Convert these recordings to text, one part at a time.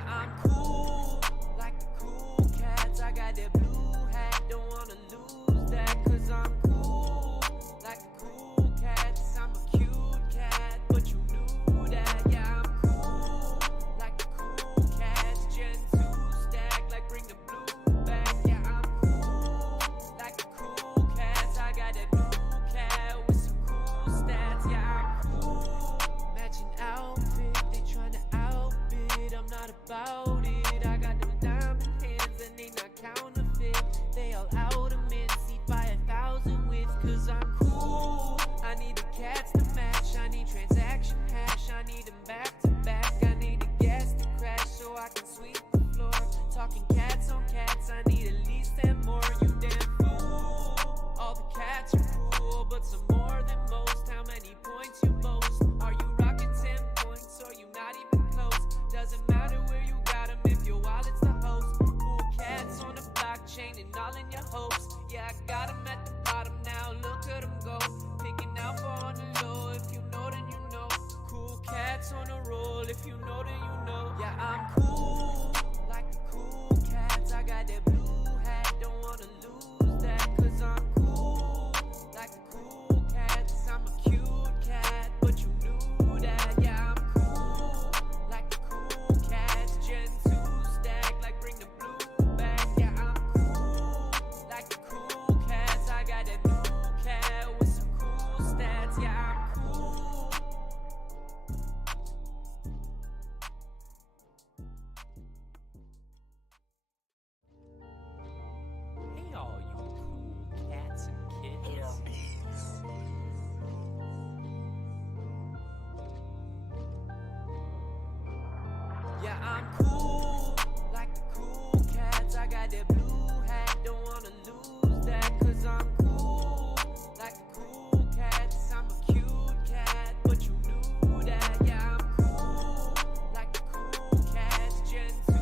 Yeah, I'm cool, like the cool cats. I got that blue hat, don't wanna lose that. Cause I'm cool, like the cool cats. I'm a cute cat, but you knew that. Yeah, I'm cool, like the cool cats. Gen 2 stack, like bring the blue back. Yeah, I'm cool, like the cool cats. I got that blue cat with some cool stats. Yeah, I'm cool, matching outfit, they tryna outbid. I'm not about it. I got those diamond hands and they not counterfeit. They all out of mint, seat by 1,000 widths. Cause I'm cool, I need the cats to match. I need transaction hash, I need them back to back. I need a gas to crash so I can sweep the floor. Talking cats on cats, I need at least 10 more. You damn fool, all the cats are cool, but some more than most. How many points you boast? Are you rocking 10 points or you not even close? Doesn't matter where you got them if your wallet's the host. Cool cats on the blockchain and all in your hopes. Yeah, I got them at the bottom now, look at them go. Picking alpha on the low, if you know then you know. Cool cats on a roll, if you know then you know. Yeah, I'm cool, like the cool cats. I got that blue hat, don't wanna lose that. Cause I'm cool, like the cool cats. I'm a cute cat, but you knew that. Yeah, I'm cool, like the cool cats. Gen 2 stack, like bring the blue back. Yeah, I'm cool, like the cool cats. I got that blue cat with some cool stats. Yeah, I'm cool. Hey, all you cool cats and kittens. Yeah, I'm cool, like the cool cats. I got that blue hat, don't wanna lose that. Cause I'm cool, like the cool cats. I'm a cute cat, but you knew that. Yeah, I'm cool, like the cool cats. Gen 2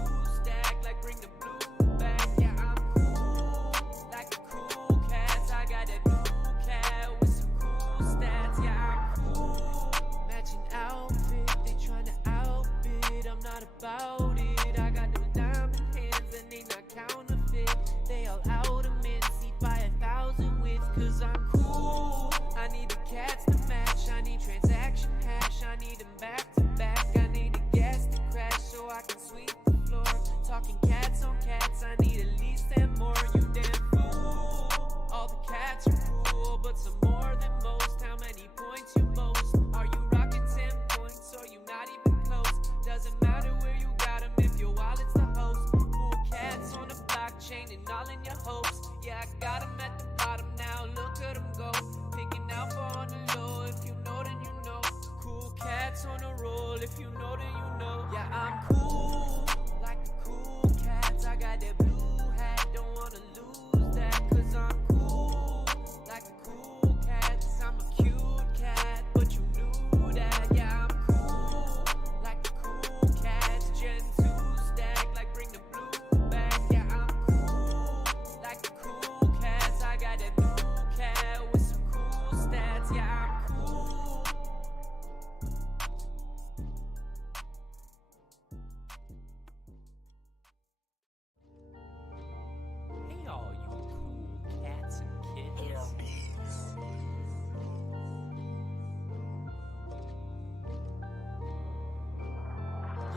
stack, like bring the blue back. Yeah, I'm cool, like the cool cats. I got that blue cat with some cool stats. Yeah, I'm cool, matching outfit, they tryna outbid. I'm not about it. I got those diamond hands and they not counterfeit. They all out of mint, seat by 1,000 widths. Cause I'm cool, I need the cats to match. I need transaction hash, I need them back to back. I need a gas to crash so I can sweep the floor. Talking cats on cats, I need at least 10 more. You damn fool, all the cats are cool, but some more than most. How many points you boast? Are you rocking 10 points or you not even close? Doesn't matter where you got them if your wallet's the host. Cool cats on the blockchain and all in your hopes. Yeah, I got them at the bottom now, look at them go. Picking alpha on the low, if you know then you know. Cool cats on a roll, if you know then you know. Yeah, I'm cool, like the cool cats. I got that blue hat, don't wanna lose that. Cause I'm cool, like the cool cats. I'm a cute cat, but you knew that. Yeah, I'm cool, like the cool cats. Gen 2 stack, like bring the blue back. Yeah, I'm cool, like the cool cats. I got that blue cat with some cool stats. Yeah, I'm cool. Hey, all you cool cats and kittens.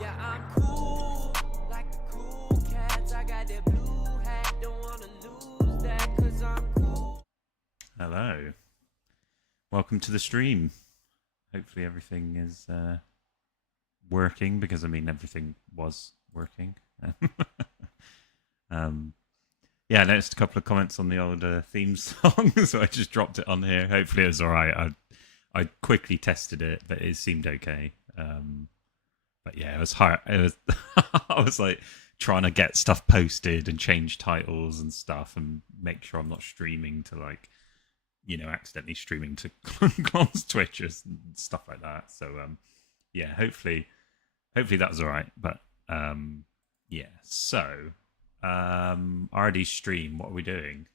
Yeah, I'm cool, like the cool cats. I got that blue hat, don't wanna lose that. Cause I'm cool. Hello. Welcome to the stream. Hopefully everything is working, because I mean everything was working. Yeah, I noticed a couple of comments on the old theme song, so I just dropped it on here. Hopefully it was alright. I quickly tested it, but it seemed okay. But yeah, it was hard. It was I was like trying to get stuff posted and change titles and stuff and make sure I'm not streaming to, like, you know, accidentally streaming to Glom's Twitches and stuff like that. So yeah, hopefully that was alright. But yeah, so Ardi stream, what are we doing?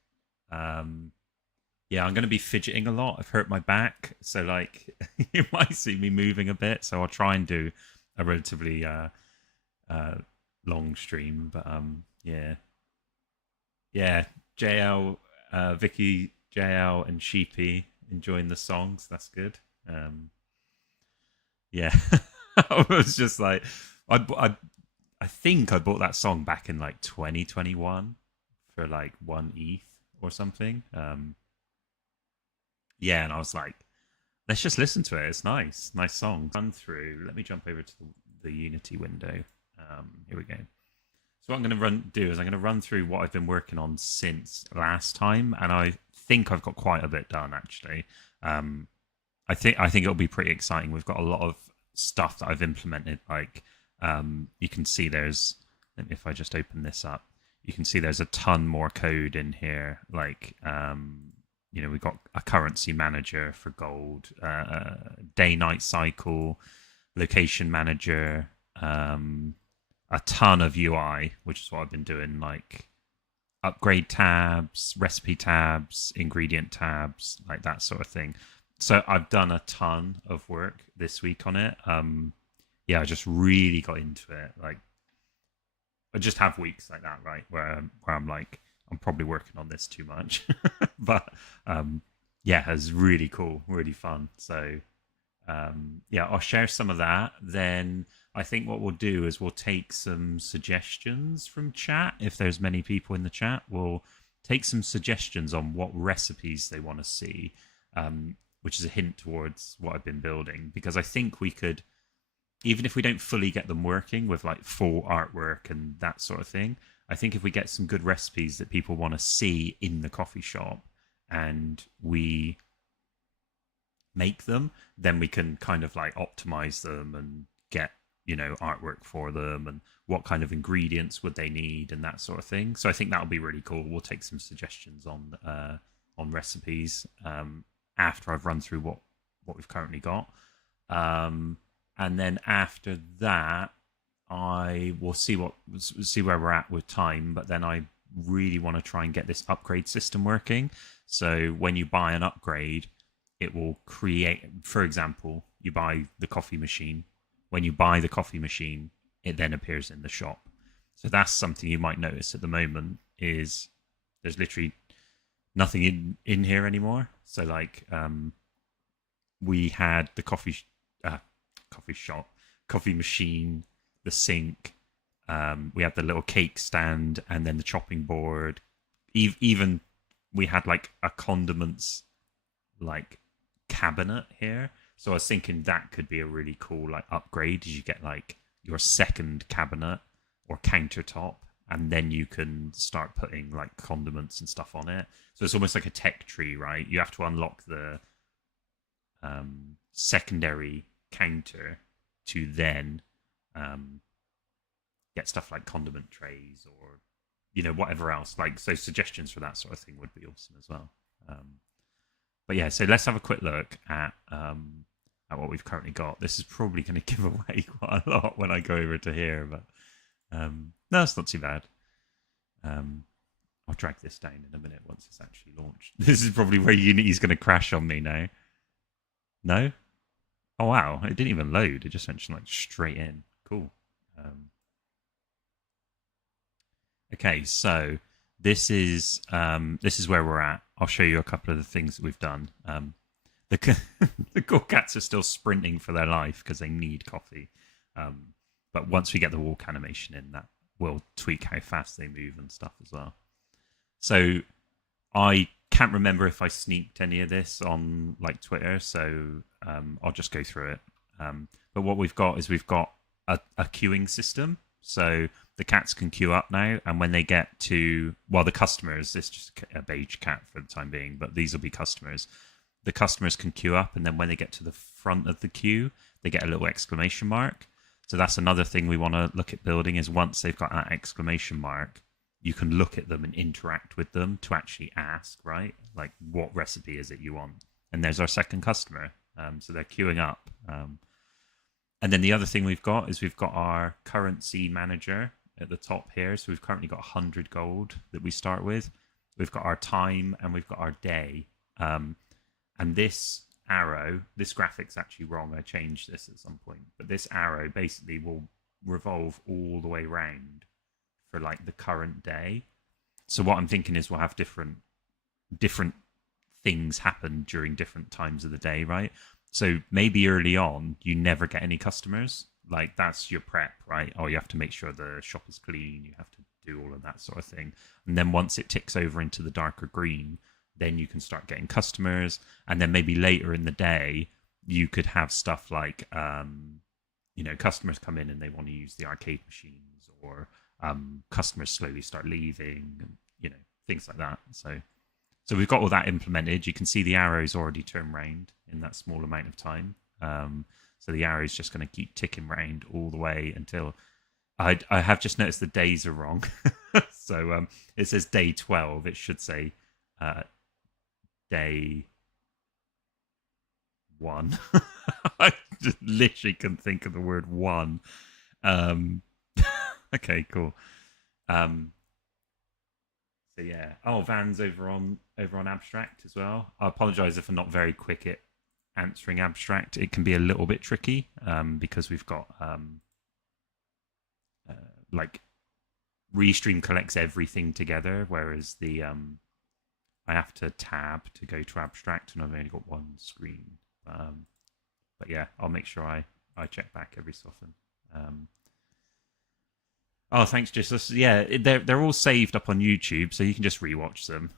Yeah, I'm going to be fidgeting a lot. I've hurt my back, so like you might see me moving a bit. So I'll try and do a relatively long stream, but yeah, yeah. JL, Vicky, JL, and Sheepy enjoying the songs. That's good. Yeah, I was just like, I think I bought that song back in like 2021 for like 1 ETH or something. Yeah, and I was like, let's just listen to it. It's nice song. Run through. Let me jump over to the Unity window. Here we go. So what I'm going to do is I'm going to run through what I've been working on since last time, and I think I've got quite a bit done actually. I think it'll be pretty exciting. We've got a lot of stuff that I've implemented. Like you can see there's. If I just open this up, you can see there's a ton more code in here. Like we've got a currency manager for gold, day-night cycle, location manager, a ton of UI, which is what I've been doing, like upgrade tabs, recipe tabs, ingredient tabs, like that sort of thing. So I've done a ton of work this week on it. I just really got into it. Like I just have weeks like that, right, where I'm like, I'm probably working on this too much. But it's really cool, really fun. So I'll share some of that. Then I think what we'll do is we'll take some suggestions from chat. If there's many people in the chat, we'll take some suggestions on what recipes they want to see, which is a hint towards what I've been building. Because I think we could, even if we don't fully get them working with like full artwork and that sort of thing, I think if we get some good recipes that people want to see in the coffee shop and we make them, then we can kind of like optimize them and get artwork for them and what kind of ingredients would they need and that sort of thing. So I think that'll be really cool. We'll take some suggestions on recipes after I've run through what we've currently got, and then after that I will see where we're at with time. But then I really want to try and get this upgrade system working. So when you buy an upgrade, it will create, for example, you buy the coffee machine. When you buy the coffee machine, it then appears in the shop. So that's something you might notice at the moment is there's literally nothing in here anymore. So like we had the coffee machine, the sink, we had the little cake stand, and then the chopping board. Even we had like a condiments like cabinet here. So I was thinking that could be a really cool like upgrade, as you get like your second cabinet or countertop, and then you can start putting like condiments and stuff on it. So it's almost like a tech tree, right? You have to unlock the secondary counter to then get stuff like condiment trays or whatever else. Like, so suggestions for that sort of thing would be awesome as well. But yeah, so let's have a quick look at what we've currently got. This is probably going to give away quite a lot when I go over to here, but no, it's not too bad. I'll drag this down in a minute once it's actually launched. This is probably where Unity's going to crash on me now. No? Oh wow, it didn't even load. It just went like straight in. Cool. Okay, so this is where we're at. I'll show you a couple of the things that we've done. The cool cats are still sprinting for their life because they need coffee. But once we get the walk animation in, that will tweak how fast they move and stuff as well. So I can't remember if I sneaked any of this on like Twitter, so I'll just go through it. But what we've got is we've got a queuing system. So the cats can queue up now, and when they get to, well, the customers, it's just a beige cat for the time being, but these will be customers. The customers can queue up, and then when they get to the front of the queue, they get a little exclamation mark. So that's another thing we want to look at building, is once they've got that exclamation mark, you can look at them and interact with them to actually ask, right? Like, what recipe is it you want? And there's our second customer. So they're queuing up. And then the other thing we've got is we've got our currency manager at the top here. So we've currently got 100 gold that we start with. We've got our time and we've got our day. And this arrow, this graphic's actually wrong. I changed this at some point. But this arrow basically will revolve all the way round for like the current day. So what I'm thinking is we'll have different things happen during different times of the day, right? So maybe early on you never get any customers. Like that's your prep, right? Oh, you have to make sure the shop is clean, you have to do all of that sort of thing. And then once it ticks over into the darker green, then you can start getting customers. And then maybe later in the day you could have stuff like customers come in and they want to use the arcade machines, or customers slowly start leaving, and things like that. So we've got all that implemented. You can see the arrows already turn round in that small amount of time. So the arrow is just going to keep ticking round all the way until I have just noticed the days are wrong. So it says day 12. It should say day 1. I just literally couldn't think of the word 1. Okay, cool. So yeah. Oh, Van's over on Abstract as well. I apologise if I'm not very quick at answering Abstract. It can be a little bit tricky because we've got like Restream collects everything together, whereas the I have to tab to go to Abstract, and I've only got one screen. But yeah, I'll make sure I check back every so often. Oh, thanks, Jesus. Yeah, they're all saved up on YouTube, so you can just rewatch them.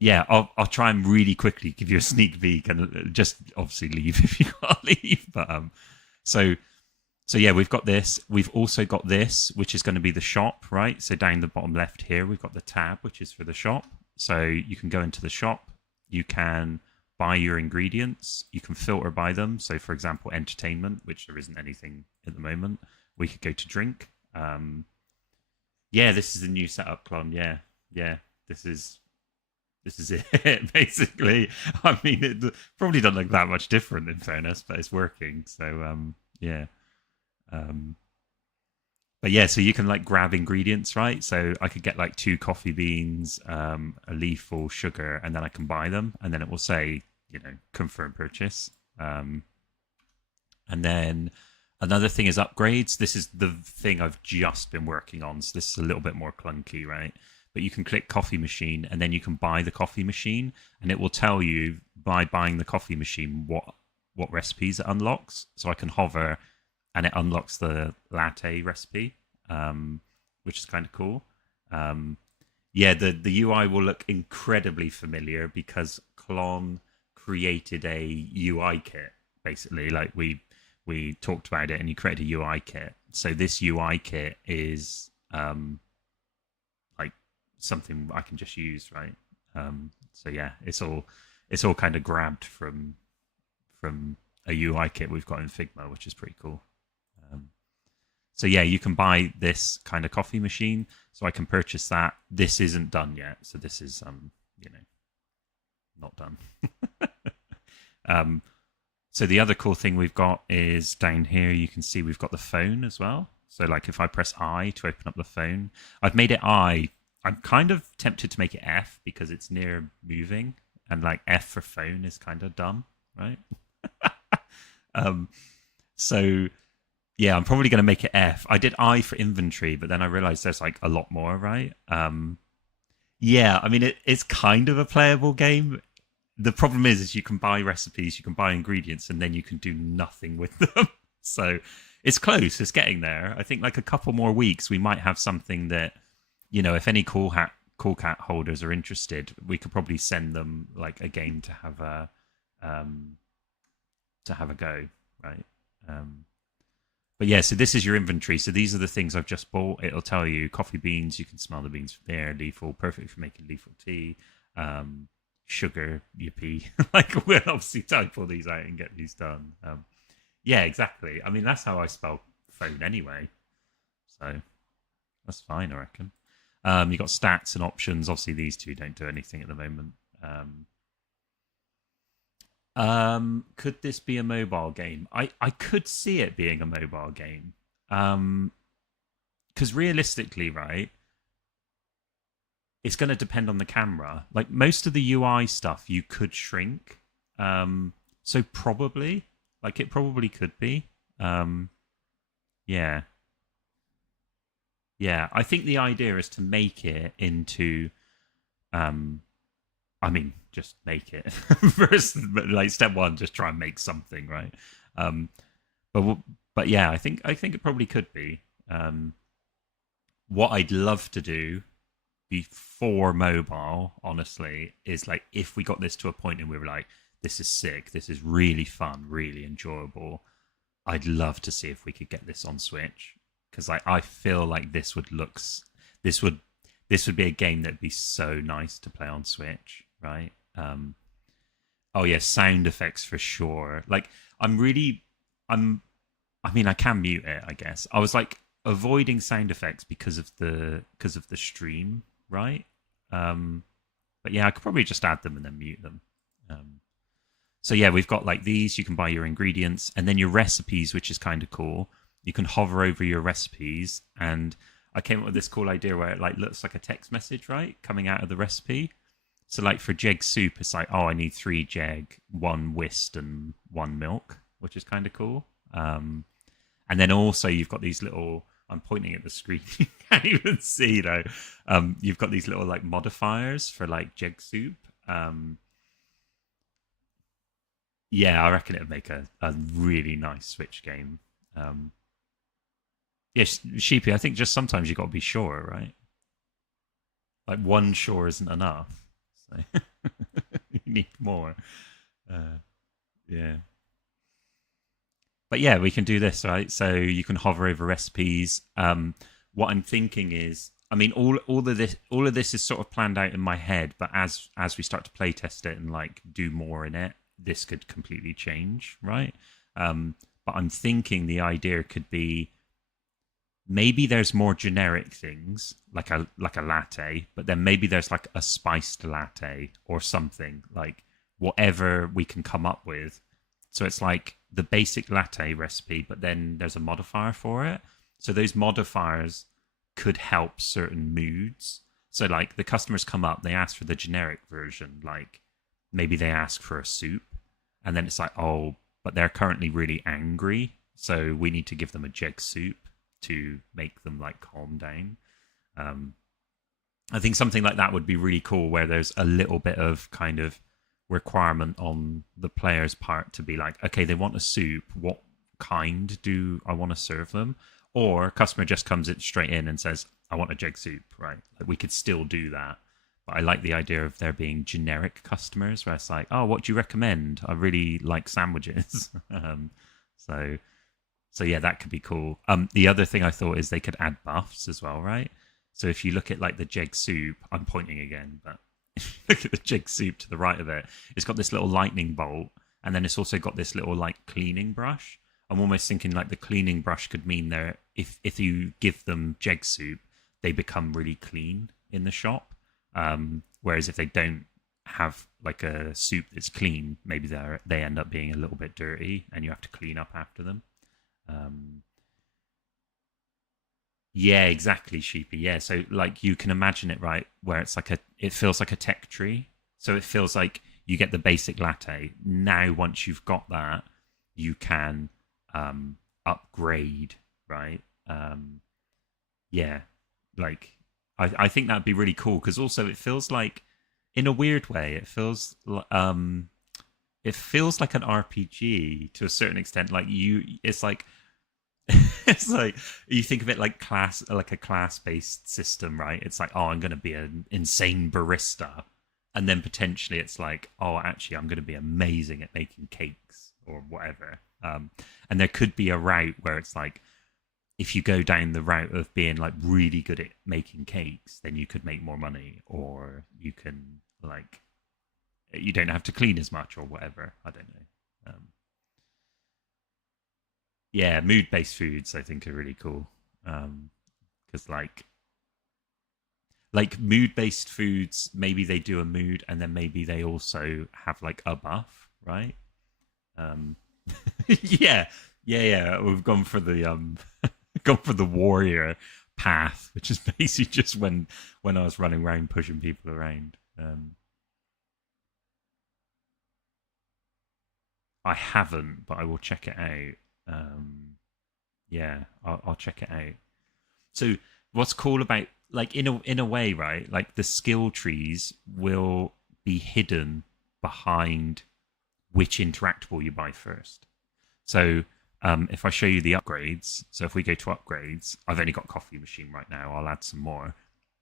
Yeah, I'll try and really quickly give you a sneak peek, and just obviously leave if you can't leave. But so yeah, we've got this. We've also got this, which is going to be the shop, right? So down the bottom left here, we've got the tab, which is for the shop. So you can go into the shop. You can buy your ingredients. You can filter by them. So, for example, entertainment, which there isn't anything at the moment. We could go to drink. Yeah, this is the new setup, Clon. Yeah, this is it basically. I mean, it probably doesn't look that much different in fairness, but it's working. So yeah. But yeah, so you can like grab ingredients, right? So I could get like 2 coffee beans, a leaf or sugar, and then I can buy them, and then it will say, confirm purchase. And then another thing is upgrades. This is the thing I've just been working on, so this is a little bit more clunky, right? But you can click coffee machine, and then you can buy the coffee machine, and it will tell you by buying the coffee machine what recipes it unlocks. So I can hover, and it unlocks the latte recipe, which is kind of cool. Yeah, the UI will look incredibly familiar because Klon created a UI kit, basically. Like we talked about it, and he created a UI kit. So this UI kit is like something I can just use, right? So yeah, it's all kind of grabbed from a UI kit we've got in Figma, which is pretty cool. So yeah, you can buy this kind of coffee machine. So I can purchase that. This isn't done yet, so this is not done. So the other cool thing we've got is down here. You can see we've got the phone as well. So like if I press I to open up the phone, I've made it I. I'm kind of tempted to make it F because it's near moving, and like F for phone is kind of dumb, right? So yeah, I'm probably going to make it F. I did I for inventory, but then I realized there's like a lot more, right? Yeah, I mean, it's kind of a playable game. The problem is you can buy recipes, you can buy ingredients, and then you can do nothing with them. So it's close. It's getting there. I think like a couple more weeks, we might have something that, if any Cool Cat holders are interested, we could probably send them like a game to have a go, right? But yeah, so this is your inventory. So these are the things I've just bought. It'll tell you coffee beans. You can smell the beans from there. Lethal, perfect for making lethal tea. Sugar, yippee. Like we'll obviously type all these out and get these done. Yeah, exactly. I mean, that's how I spell phone anyway. So that's fine, I reckon. You got stats and options. Obviously, these two don't do anything at the moment. Could this be a mobile game? I could see it being a mobile game. Because realistically, right, it's going to depend on the camera. Like most of the UI stuff, you could shrink. So probably, like it probably could be. Yeah. Yeah. I think the idea is to make it into um I mean, just make it. First, like step one, just try and make something, right? Um, but but yeah, I think it probably could be. Um, what I'd love to do before mobile, honestly, is like if we got this to a point and we were like, this is sick, this is really fun, really enjoyable. I'd love to see if we could get this on Switch because I feel like this would this would be a game that'd be so nice to play on Switch, right? Oh yeah, sound effects for sure. Like I'm really, I'm. I mean, I can mute it. I guess I was like avoiding sound effects because of the stream, right? Um, but yeah, I could probably just add them and then mute them. Um, so yeah, we've got like these. You can buy your ingredients and then your recipes, which is kind of cool. You can hover over your recipes, and I came up with this cool idea where it like looks like a text message, right, coming out of the recipe. So like for jeg soup, it's like, oh, I need 3 jeg, 1 whist, and 1 milk, which is kind of cool. And then also you've got these little. I'm pointing at the screen. You can't even see though. You've got these little like modifiers for like jeg soup. Yeah, I reckon it'd make a really nice Switch game. Um, yeah, Sheepy. I think just sometimes you got to be sure, right? Like one sure isn't enough. So you need more. Uh, yeah. But yeah, we can do this, right? So you can hover over recipes. What I'm thinking is, I mean, all of this is sort of planned out in my head. But as we start to play test it and like do more in it, this could completely change, right? But I'm thinking the idea could be maybe there's more generic things like a latte, but then maybe there's like a spiced latte or something like whatever we can come up with. So it's like the basic latte recipe, but then there's a modifier for it. So those modifiers could help certain moods. So like the customers come up, they ask for the generic version, like maybe they ask for a soup, and then it's like, oh, but they're currently really angry, so we need to give them a jeg soup to make them like calm down. Um, I think something like that would be really cool, where there's a little bit of kind of requirement on the player's part to be like, okay, they want a soup. What kind do I want to serve them? Or customer just comes it straight in and says, I want a jig soup, right? Like we could still do that. But I like the idea of there being generic customers where it's like, oh, what do you recommend? I really like sandwiches. So so yeah, that could be cool. The other thing I thought is they could add buffs as well, right? So if you look at like the jig soup, I'm pointing again, but look at the jig soup to the right of it. It's got this little lightning bolt, and then it's also got this little like cleaning brush. I'm almost thinking like the cleaning brush could mean they're if you give them jig soup, they become really clean in the shop. Whereas if they don't have like a soup that's clean, maybe they end up being a little bit dirty, and you have to clean up after them. Um, yeah, exactly, sheepy. Yeah, so like you can imagine it, right, where it's like it feels like a tech tree. So it feels like you get the basic latte. Now, once you've got that, you can upgrade, right? Yeah, like I think that'd be really cool because also it feels like, in a weird way, it feels like an RPG to a certain extent. Like it's like it's like you think of it like a class based system, right? It's like, oh, I'm going to be an insane barista, and then potentially it's like, oh, actually, I'm going to be amazing at making cakes or whatever. And there could be a route where it's like, if you go down the route of being like really good at making cakes, then you could make more money, or you can like you don't have to clean as much or whatever. I don't know. Yeah, mood based foods I think are really cool. Because like mood based foods, maybe they do a mood and then maybe they also have like a buff, right? Um, yeah, yeah. We've gone for the gone for the warrior path, which is basically just when I was running around pushing people around. I haven't, but I will check it out. Yeah, I'll check it out. So what's cool about, like, in a way, right? Like the skill trees will be hidden behind which interactable you buy first. So if I show you the upgrades, so if we go to upgrades, I've only got coffee machine right now. I'll add some more.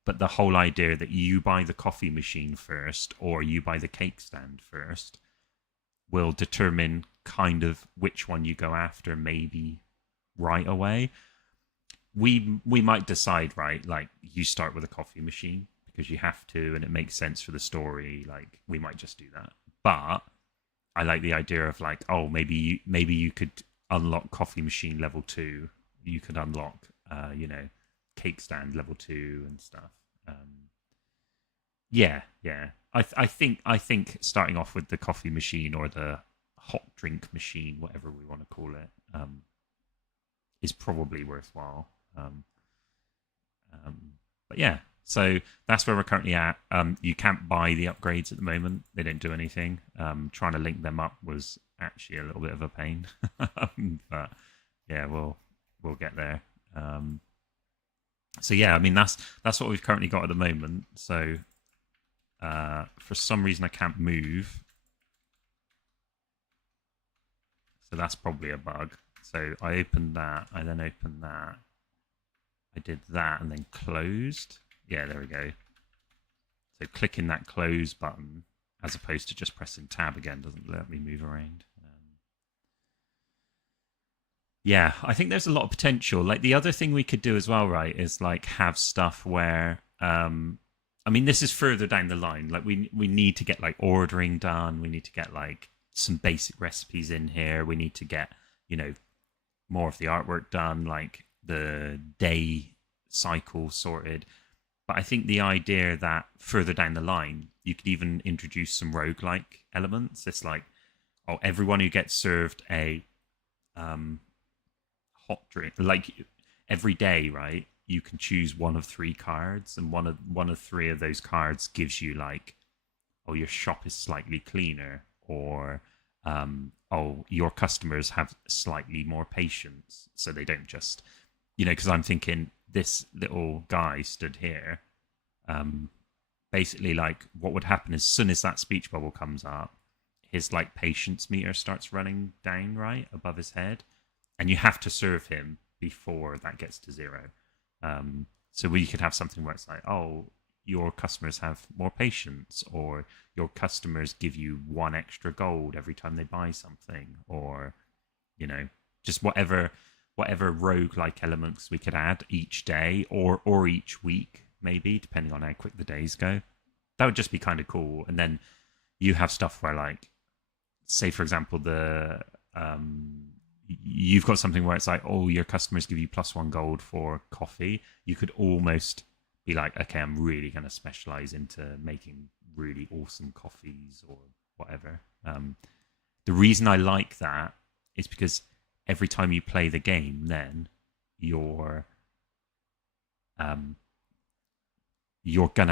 But the whole idea that you buy the coffee machine first or you buy the cake stand first will determine kind of which one you go after, maybe right away. We might decide, right, like you start with a coffee machine because you have to and it makes sense for the story. Like we might just do that. But I like the idea of like, oh, maybe you could unlock coffee machine level 2. You could unlock cake stand level 2 and stuff. Yeah. I think starting off with the coffee machine or the hot drink machine, whatever we want to call it, is probably worthwhile. But yeah, so that's where we're currently at. You can't buy the upgrades at the moment; they don't do anything. Trying to link them up was actually a little bit of a pain, but yeah, we'll get there. So yeah, I mean that's what we've currently got at the moment. So for some reason I can't move, so that's probably a bug. So I opened that, I then opened that, I did that, and then closed. Yeah, there we go. So clicking that close button as opposed to just pressing tab again doesn't let me move around. Yeah, I think there's a lot of potential. Like the other thing we could do as well, right, is like have stuff where I mean this is further down the line. Like we need to get like ordering done, we need to get like some basic recipes in here, we need to get, more of the artwork done, like the day cycle sorted. But I think the idea that further down the line, you could even introduce some roguelike elements. It's like, oh, everyone who gets served a hot drink, like every day, right? You can choose one of 3 cards, and one of 3 of those cards gives you like, oh, your shop is slightly cleaner, or oh, your customers have slightly more patience, so they don't just, because I'm thinking this little guy stood here. Basically, like what would happen as soon as that speech bubble comes up, his like patience meter starts running down right above his head, and you have to serve him before that gets to 0. So we could have something where it's like, oh, your customers have more patience, or your customers give you 1 extra gold every time they buy something, or just whatever roguelike elements we could add each day or each week, maybe depending on how quick the days go. That would just be kind of cool. And then you have stuff where, like, say for example, the you've got something where it's like, oh, your customers give you +1 gold for coffee. You could almost be like, okay, I'm really going to specialize into making really awesome coffees or whatever. The reason I like that is because every time you play the game, then you're gonna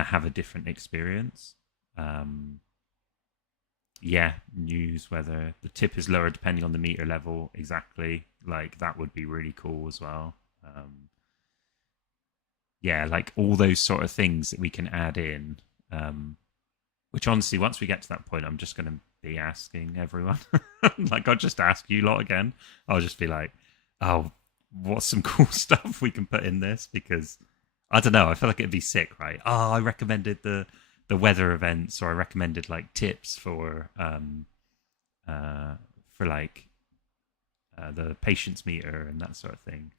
have a different experience. Yeah, news, whether the tip is lower depending on the meter level, exactly. Like that would be really cool as well. Yeah, like all those sort of things that we can add in. Which honestly, once we get to that point, I'm just gonna be asking everyone. Like I'll just ask you lot again. I'll just be like, oh, what's some cool stuff we can put in this? Because I don't know, I feel like it'd be sick, right? Oh, I recommended the weather events, or I recommended like tips for like the patience meter and that sort of thing.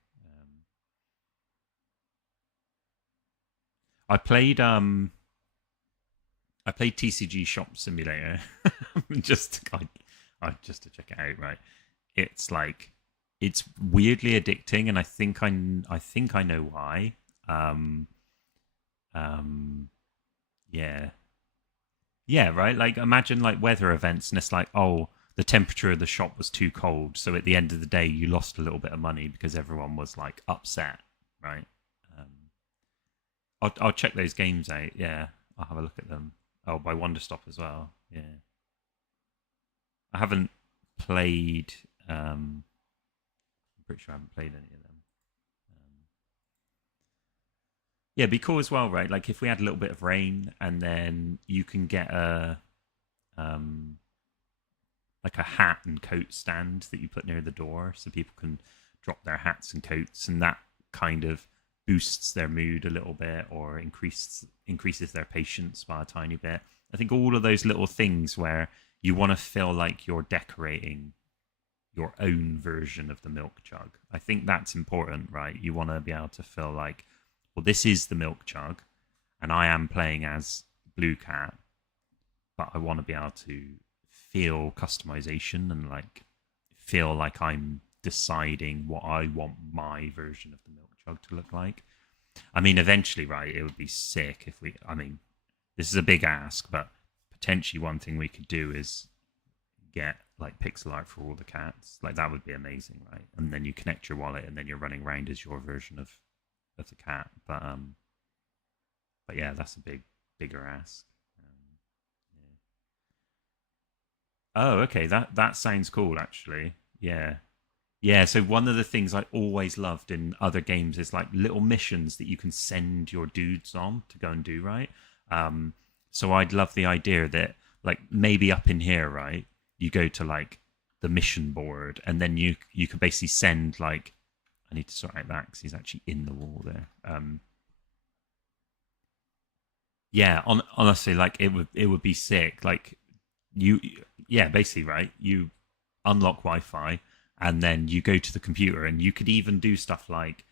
I played TCG Shop Simulator just just to check it out. Right, it's like it's weirdly addicting, and I think I know why. Yeah, right. Like imagine like weather events, and it's like, oh, the temperature of the shop was too cold, so at the end of the day, you lost a little bit of money because everyone was like upset, right? Um, I'll check those games out. Yeah, I'll have a look at them. Oh, by Wonderstop as well. Yeah, I haven't played. I'm pretty sure I haven't played any of them. Yeah, it'd be cool as well, right? Like if we had a little bit of rain, and then you can get a um like a hat and coat stand that you put near the door, so people can drop their hats and coats, and that kind of boosts their mood a little bit, or increases their patience by a tiny bit. I think all of those little things where you want to feel like you're decorating your own version of the milk jug. I think that's important, right? You want to be able to feel like, well, this is the milk jug, and I am playing as Blue Cat, but I want to be able to feel customization and like feel like I'm deciding what I want my version of the milk jug to look like. I mean, eventually, right, it would be sick if we, I mean, this is a big ask, but potentially one thing we could do is get like pixel art for all the cats. Like that would be amazing, right? And then you connect your wallet, and then you're running around as your version of the cat. But yeah, that's a bigger ask. Yeah. Oh, okay. That sounds cool, actually. Yeah. Yeah, so one of the things I always loved in other games is like little missions that you can send your dudes on to go and do, right? So I'd love the idea that like maybe up in here, right, you go to like the mission board, and then you could basically send like, I need to sort out that because he's actually in the wall there. Yeah, honestly, like it would be sick. Like you, yeah, basically, right? You unlock Wi-Fi, and then you go to the computer, and you could even do stuff like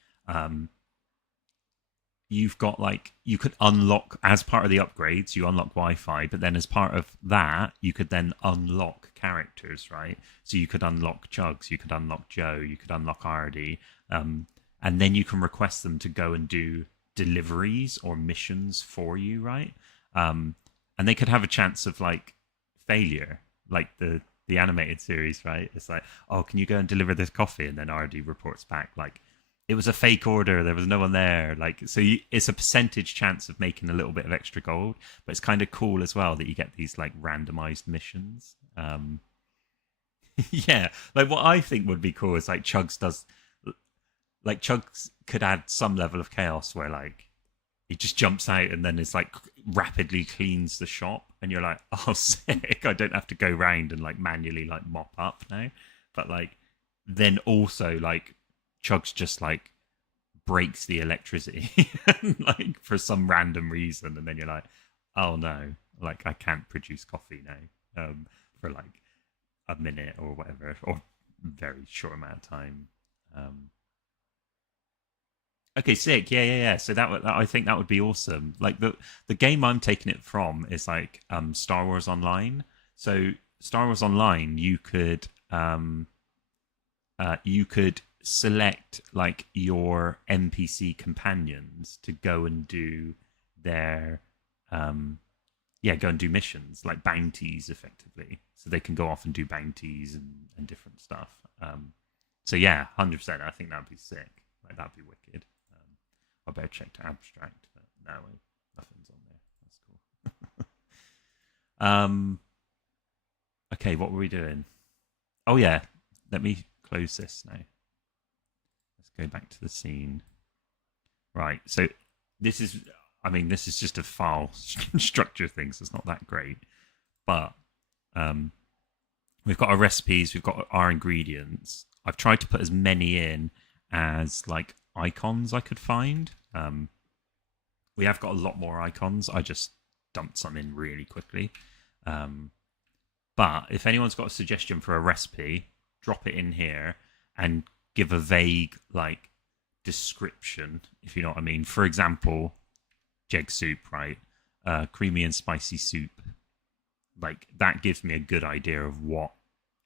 you've got like you could unlock, as part of the upgrades you unlock Wi-Fi, but then as part of that you could then unlock characters, right? So you could unlock Chugs, you could unlock Joe, you could unlock Ardi, and then you can request them to go and do deliveries or missions for you, right? And they could have a chance of like failure, like the animated series, right? It's like, oh, can you go and deliver this coffee? And then Ardi reports back like, it was a fake order, there was no one there. Like, so it's a percentage chance of making a little bit of extra gold, but it's kind of cool as well that you get these like randomized missions. Yeah, like what I think would be cool is like Chugs could add some level of chaos where like he just jumps out and then it's like rapidly cleans the shop, and you're like, oh, sick, I don't have to go round and like manually like mop up now. But like then also like Chugs just like breaks the electricity like for some random reason, and then you're like, oh no, like I can't produce coffee now for like a minute or whatever, or very short amount of time. Okay, sick. Yeah. So I think that would be awesome. Like the game I'm taking it from is like Star Wars Online. So Star Wars Online, you could select like your NPC companions to go and do their go and do missions, like bounties effectively, so they can go off and do bounties and different stuff. So yeah, 100%, I think that'd be sick. Like that'd be wicked. I better check to abstract, but no, nothing's on there. That's cool. Okay, what were we doing? Oh yeah, let me close this now. Let's go back to the scene. Right, so this is just a file structure thing, so it's not that great. But we've got our recipes, we've got our ingredients. I've tried to put as many in as like icons I could find. We have got a lot more icons. I just dumped some in really quickly. But if anyone's got a suggestion for a recipe, drop it in here and give a vague like description, if you know what I mean. For example, jeg soup, right? Creamy and spicy soup. Like that gives me a good idea of what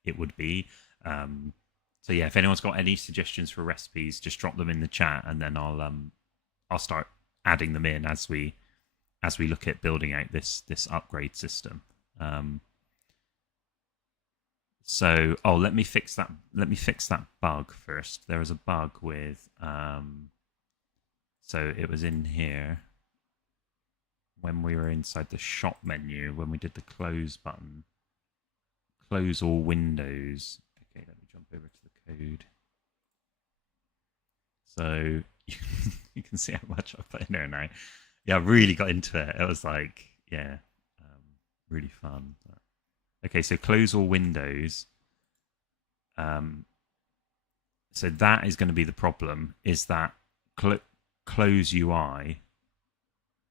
it would be. So yeah, if anyone's got any suggestions for recipes, just drop them in the chat, and then I'll start adding them in as we look at building out this upgrade system. So let me fix that bug first. There was a bug with so it was in here when we were inside the shop menu, when we did the close button, close all windows. Okay, let me jump over to the code. So You can see how much I put in there now. Yeah, I really got into it. It was like, yeah, really fun. Okay, so close all windows. So that is going to be the problem, is that close UI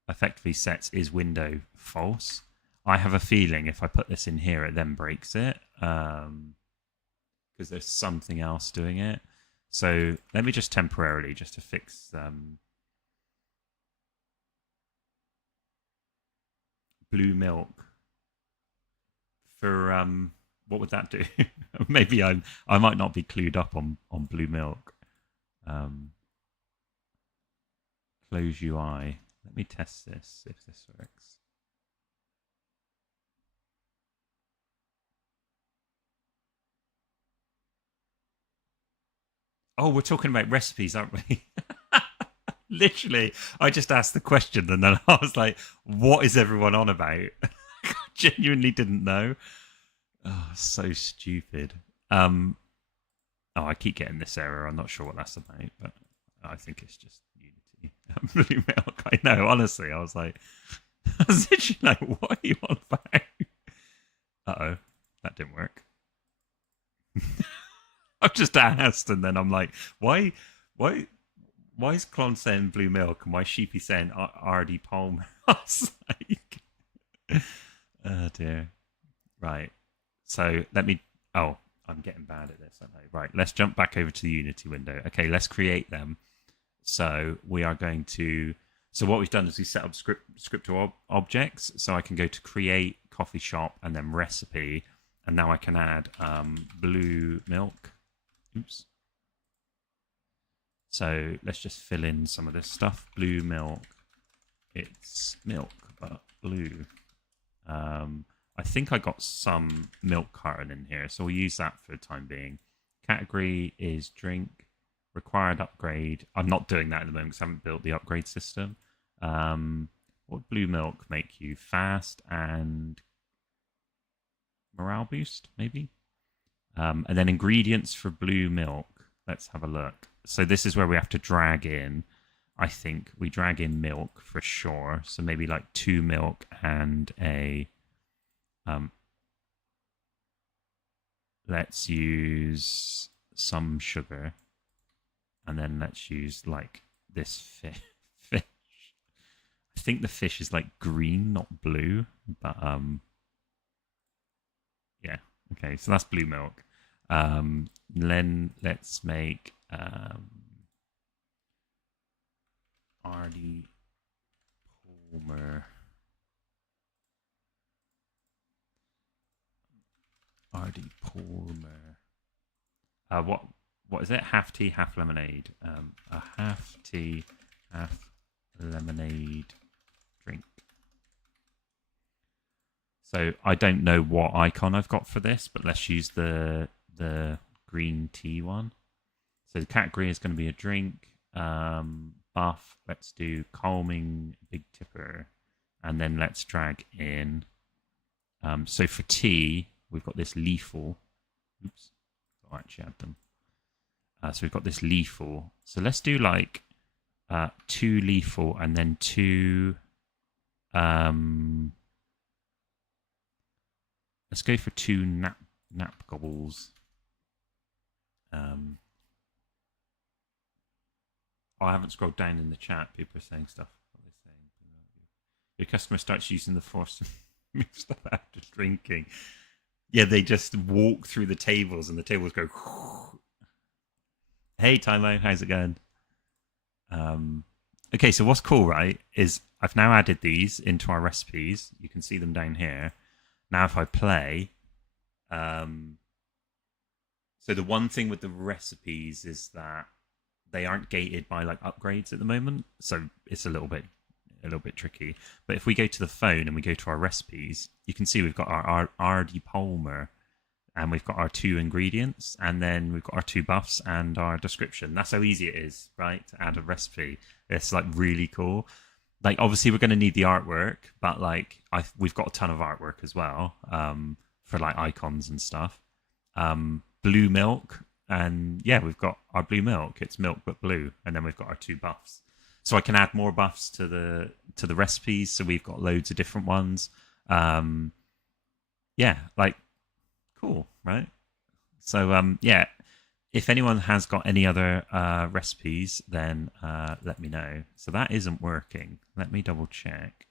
effectively sets is window false. I have a feeling if I put this in here, it then breaks it, because there's something else doing it. So let me just temporarily, just to fix blue milk for what would that do? Maybe I might not be clued up on blue milk. Close UI. Let me test this, if this works. Oh, we're talking about recipes, aren't we? Literally, I just asked the question and then I was like, what is everyone on about? I genuinely didn't know. Oh, so stupid. Oh, I keep getting this error. I'm not sure what that's about, but I think it's just Unity. Blue milk. I know, honestly. I was like, I was literally like, what are you on about? Uh-oh, that didn't work. I've just asked, and then I'm like, why is Clon saying blue milk and why is Sheepy saying Ardi Palmer? I was like, oh dear. Right. So let me. Oh, I'm getting bad at this, aren't I? Right. Let's jump back over to the Unity window. Okay, let's create them. So we are going to. So what we've done is we set up scriptor objects. So I can go to create coffee shop and then recipe, and now I can add blue milk. Oops. So let's just fill in some of this stuff. Blue milk. It's milk, but blue. I think I got some milk carton in here, so we'll use that for the time being. Category is drink. Required upgrade. I'm not doing that at the moment because I haven't built the upgrade system. What would blue milk make you? Fast and morale boost, maybe? And then ingredients for blue milk. Let's have a look. So this is where we have to drag in. I think we drag in milk for sure. So maybe like 2 milk and a... let's use some sugar. And then let's use like this fish. I think the fish is like green, not blue. But yeah. Okay, so that's blue milk. Then let's make Ardi Palmer. Ardi Palmer. What is it? Half tea, half lemonade. A half tea, half lemonade drink. So I don't know what icon I've got for this, but let's use the green tea one. So the category is going to be a drink. Buff. Let's do calming big tipper, and then let's drag in. So for tea, we've got this lethal. Oops, I'll actually add them. So we've got this lethal. So let's do like 2 lethal and then 2. Let's go for 2 nap gobbles. I haven't scrolled down in the chat. People are saying stuff. What are they saying? Your customer starts using the force to move stuff after drinking. Yeah, they just walk through the tables and the tables go. Hey, Timo, how's it going? Okay, so what's cool, right, is I've now added these into our recipes. You can see them down here. Now if I play, so the one thing with the recipes is that they aren't gated by like upgrades at the moment, so it's a little bit tricky. But if we go to the phone and we go to our recipes, you can see we've got our Ardi Palmer, and we've got our 2 ingredients, and then we've got our 2 buffs and our description. That's how easy it is, right, to add a recipe. It's like really cool. Like obviously we're going to need the artwork, but like we've got a ton of artwork as well, for like icons and stuff. Blue milk, and yeah, we've got our blue milk. It's milk but blue, and then we've got our 2 buffs. so I can add more buffs to the recipes. So we've got loads of different ones. Um, yeah, like cool, right? So yeah, if anyone has got any other recipes, then let me know. So that isn't working. Let me double check.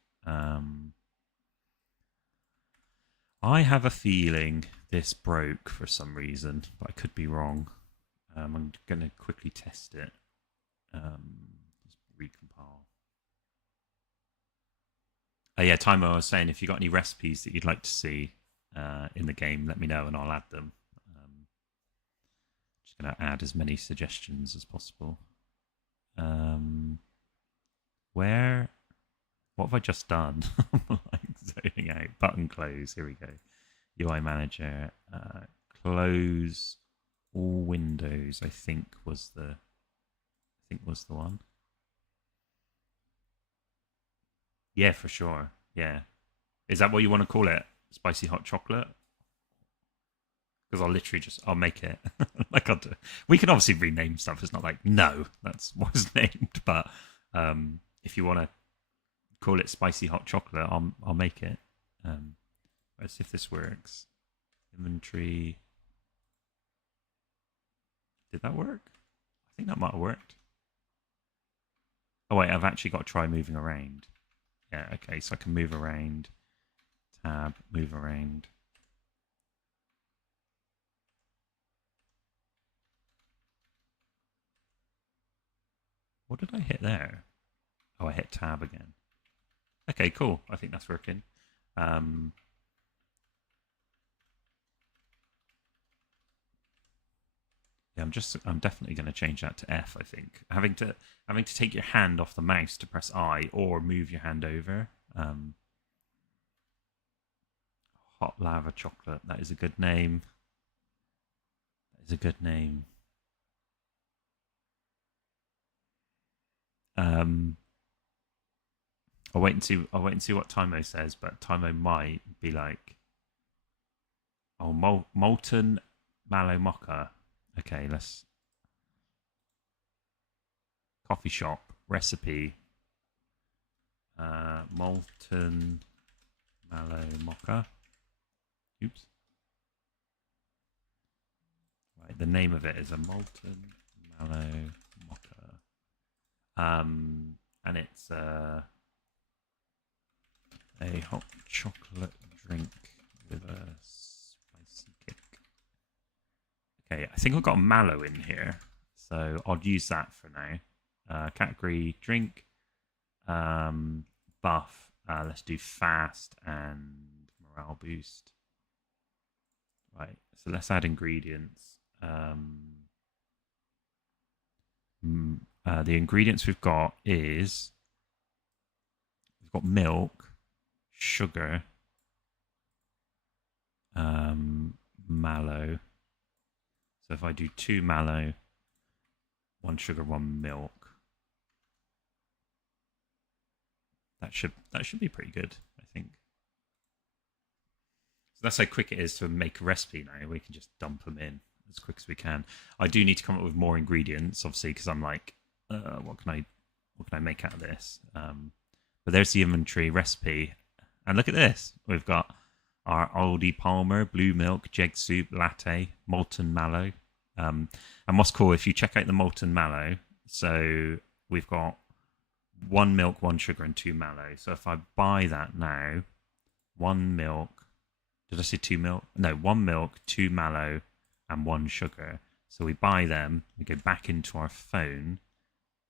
I have a feeling this broke for some reason, but I could be wrong. I'm going to quickly test it. Just recompile. Oh yeah, Timo, I was saying, if you got any recipes that you'd like to see in the game, let me know and I'll add them. Just going to add as many suggestions as possible. Where? What have I just done? I'm like zoning out. Button close. Here we go. UI Manager. Close all windows. I think was the one. Yeah, for sure. Yeah. Is that what you want to call it? Spicy hot chocolate? Because I'll make it. Like we can obviously rename stuff. It's not like no, that's what it's named. But if you want to call it spicy hot chocolate, I'll make it. Let's see if this works. Inventory. Did that work? I think that might have worked. Oh wait, I've actually got to try moving around. Yeah, okay, so I can move around. Tab, move around. What did I hit there? Oh, I hit tab again. Okay, cool. I think that's working. Yeah, I'm definitely going to change that to F. I think having to take your hand off the mouse to press I or move your hand over. Hot lava chocolate. That is a good name. That is a good name. I'll wait and see what Timo says, but Timo might be like, "Oh, molten mallow mocha." Okay, let's coffee shop recipe. Molten mallow mocha. Oops. Right, the name of it is a molten mallow mocha. And it's a hot chocolate drink with a spicy kick. Okay, I think I've got a mallow in here, so I'll use that for now. Category drink, buff. Let's do fast and morale boost. Right, so let's add ingredients. The ingredients we've got is we've got milk, sugar, mallow. So if I do 2 mallow, 1 sugar, 1 milk, that should be pretty good, I think. So that's how quick it is to make a recipe now. We can just dump them in as quick as we can. I do need to come up with more ingredients, obviously, because I'm like, what can I make out of this? But there's the inventory recipe, and look at this. We've got our Aldi Palmer, blue milk, jeg soup, latte, molten mallow. And what's cool, if you check out the molten mallow, so we've got 1 milk, 1 sugar, and 2 mallow. So if I buy that now, 1 milk, did I say 2 milk? No, 1 milk, 2 mallow, and 1 sugar. So we buy them, we go back into our phone,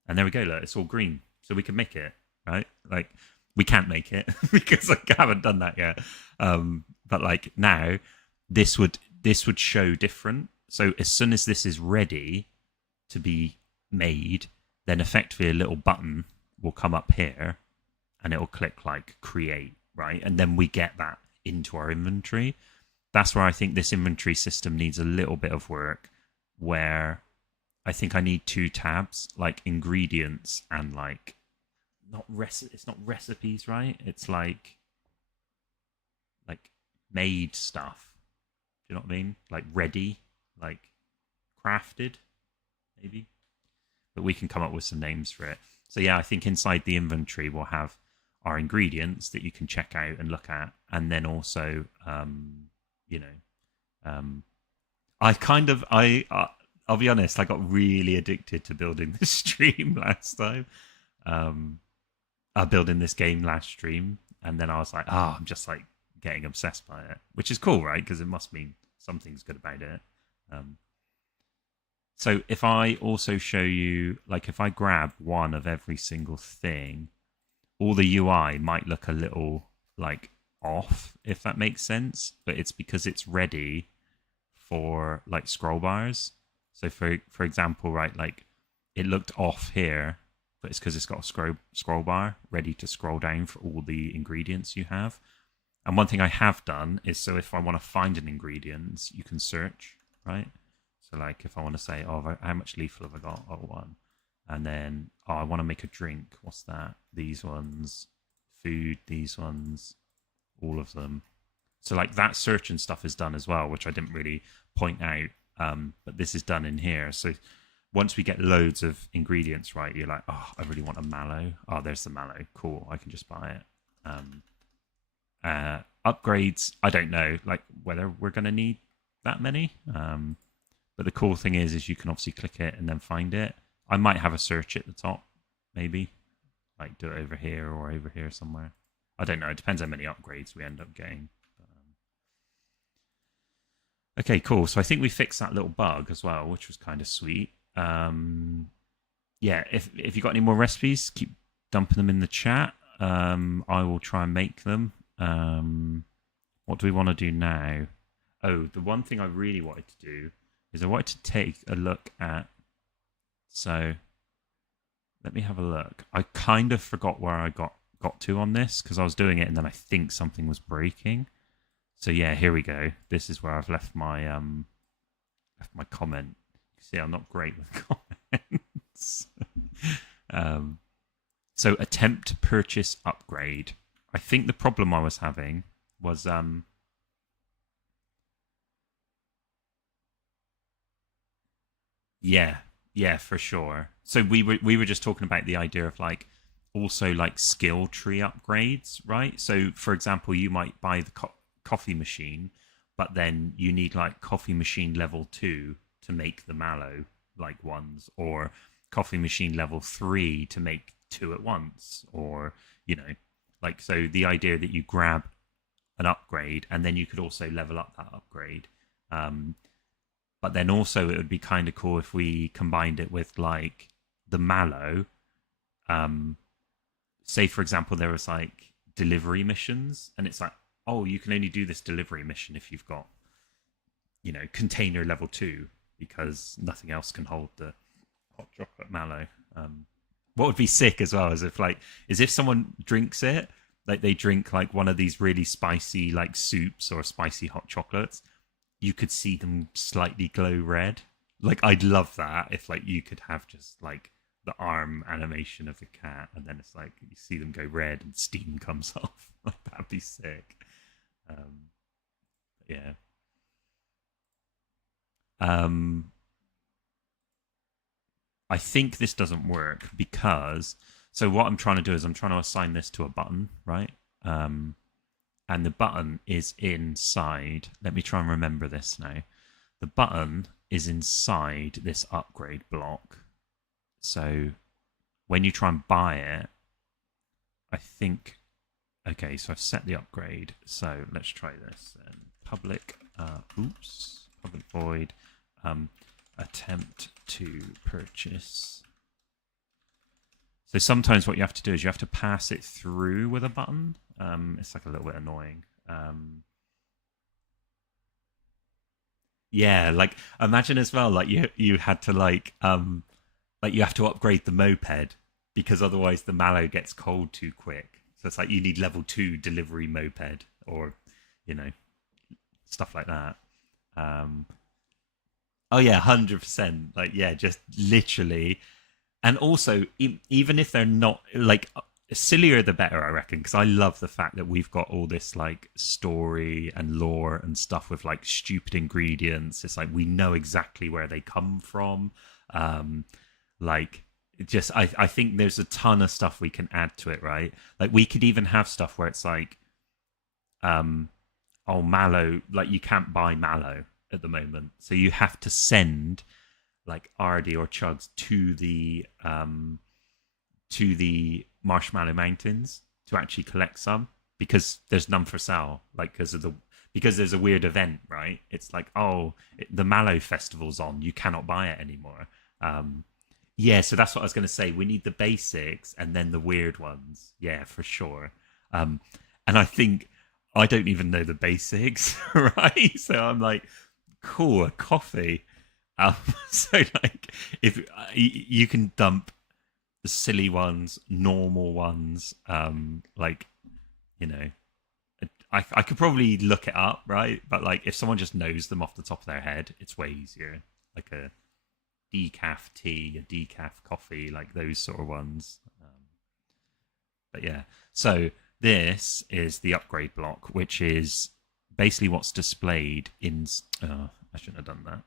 and there we go, look, it's all green. So we can make it, right? Like, we can't make it because I haven't done that yet. But like now, this would show different. So as soon as this is ready to be made, then effectively a little button will come up here and it will click like create, right? And then we get that into our inventory. That's where I think this inventory system needs a little bit of work, where I think I need 2 tabs, like ingredients and like it's not recipes, right? It's like made stuff. Do you know what I mean? Like ready, like crafted, maybe. But we can come up with some names for it. So yeah, I think inside the inventory we'll have our ingredients that you can check out and look at, and then also, you know, um, I kind of I'll be honest, I got really addicted to building this stream last time. Building this game last stream, and then I was like, I'm just like getting obsessed by it, which is cool, right? Because it must mean something's good about it. So if I also show you, like, if I grab one of every single thing, all the UI might look a little like off, if that makes sense. But it's because it's ready for like scroll bars. So for example, right, like it looked off here, but it's because it's got a scroll bar ready to scroll down for all the ingredients you have. And one thing I have done is, so if I want to find an ingredient, you can search, right? So like if I want to say, how much lethal have I got? Oh, one. And then, I want to make a drink. What's that? These ones. Food, these ones. All of them. So like that search and stuff is done as well, which I didn't really point out. But this is done in here. So once we get loads of ingredients, right, you're like, I really want a mallow. Oh, there's the mallow. Cool, I can just buy it. Upgrades, I don't know, like whether we're going to need that many. But the cool thing is you can obviously click it and then find it. I might have a search at the top, maybe. Like do it over here or over here somewhere. I don't know. It depends how many upgrades we end up getting. Okay, cool. So I think we fixed that little bug as well, which was kind of sweet. Yeah, if you got any more recipes, keep dumping them in the chat. I will try and make them. What do we want to do now? Oh, the one thing I really wanted to do is I wanted to take a look at. So let me have a look. I kind of forgot where I got to on this because I was doing it and then I think something was breaking. So yeah, here we go. This is where I've left my comment. You see, I'm not great with comments. So attempt to purchase upgrade. I think the problem I was having was yeah, for sure. So we were just talking about the idea of like also like skill tree upgrades, right? So for example, you might buy the coffee machine, but then you need like coffee machine level 2 to make the mallow like ones, or coffee machine level 3 to make 2 at once, or like, so the idea that you grab an upgrade and then you could also level up that upgrade. But then also it would be kind of cool if we combined it with like the mallow. Say for example there was like delivery missions, and it's like, you can only do this delivery mission if you've got container level 2, because nothing else can hold the hot chocolate mallow. What would be sick as well is if someone drinks it, like they drink like one of these really spicy like soups or spicy hot chocolates, you could see them slightly glow red. Like I'd love that if like you could have just like the arm animation of the cat, and then it's like you see them go red and steam comes off. Like that'd be sick. Yeah. I think this doesn't work because, so what I'm trying to do is I'm trying to assign this to a button, right? And the button is inside. Let me try and remember this now. The button is inside this upgrade block. So when you try and buy it, I think, okay, so I've set the upgrade. So let's try this. Public void, attempt to purchase. So sometimes what you have to do is you have to pass it through with a button. It's like a little bit annoying. Yeah, like imagine as well, like you had to like you have to upgrade the moped because otherwise the mallow gets cold too quick. So it's like you need level 2 delivery moped, or stuff like that. Oh yeah, 100%. Like yeah, just literally. And also, even if they're not like sillier, the better, I reckon, because I love the fact that we've got all this like story and lore and stuff with like stupid ingredients. It's like we know exactly where they come from. Like just I think there's a ton of stuff we can add to it, right? Like we could even have stuff where it's like, oh, mallow, like you can't buy mallow at the moment, so you have to send like Ardi or Chugs to the Marshmallow Mountains to actually collect some because there's none for sale. Like because there's a weird event, right? It's like, oh, the Mallow Festival's on, you cannot buy it anymore. Yeah, so that's what I was going to say. We need the basics and then the weird ones. Yeah, for sure. And I think I don't even know the basics, right? So I'm like, cool, a coffee. So like, if you can dump the silly ones, normal ones, like, you know, I could probably look it up, right? But like, if someone just knows them off the top of their head, it's way easier. Like a decaf tea, a decaf coffee, like those sort of ones. But yeah, so this is the upgrade block, which is basically what's displayed in. I shouldn't have done that.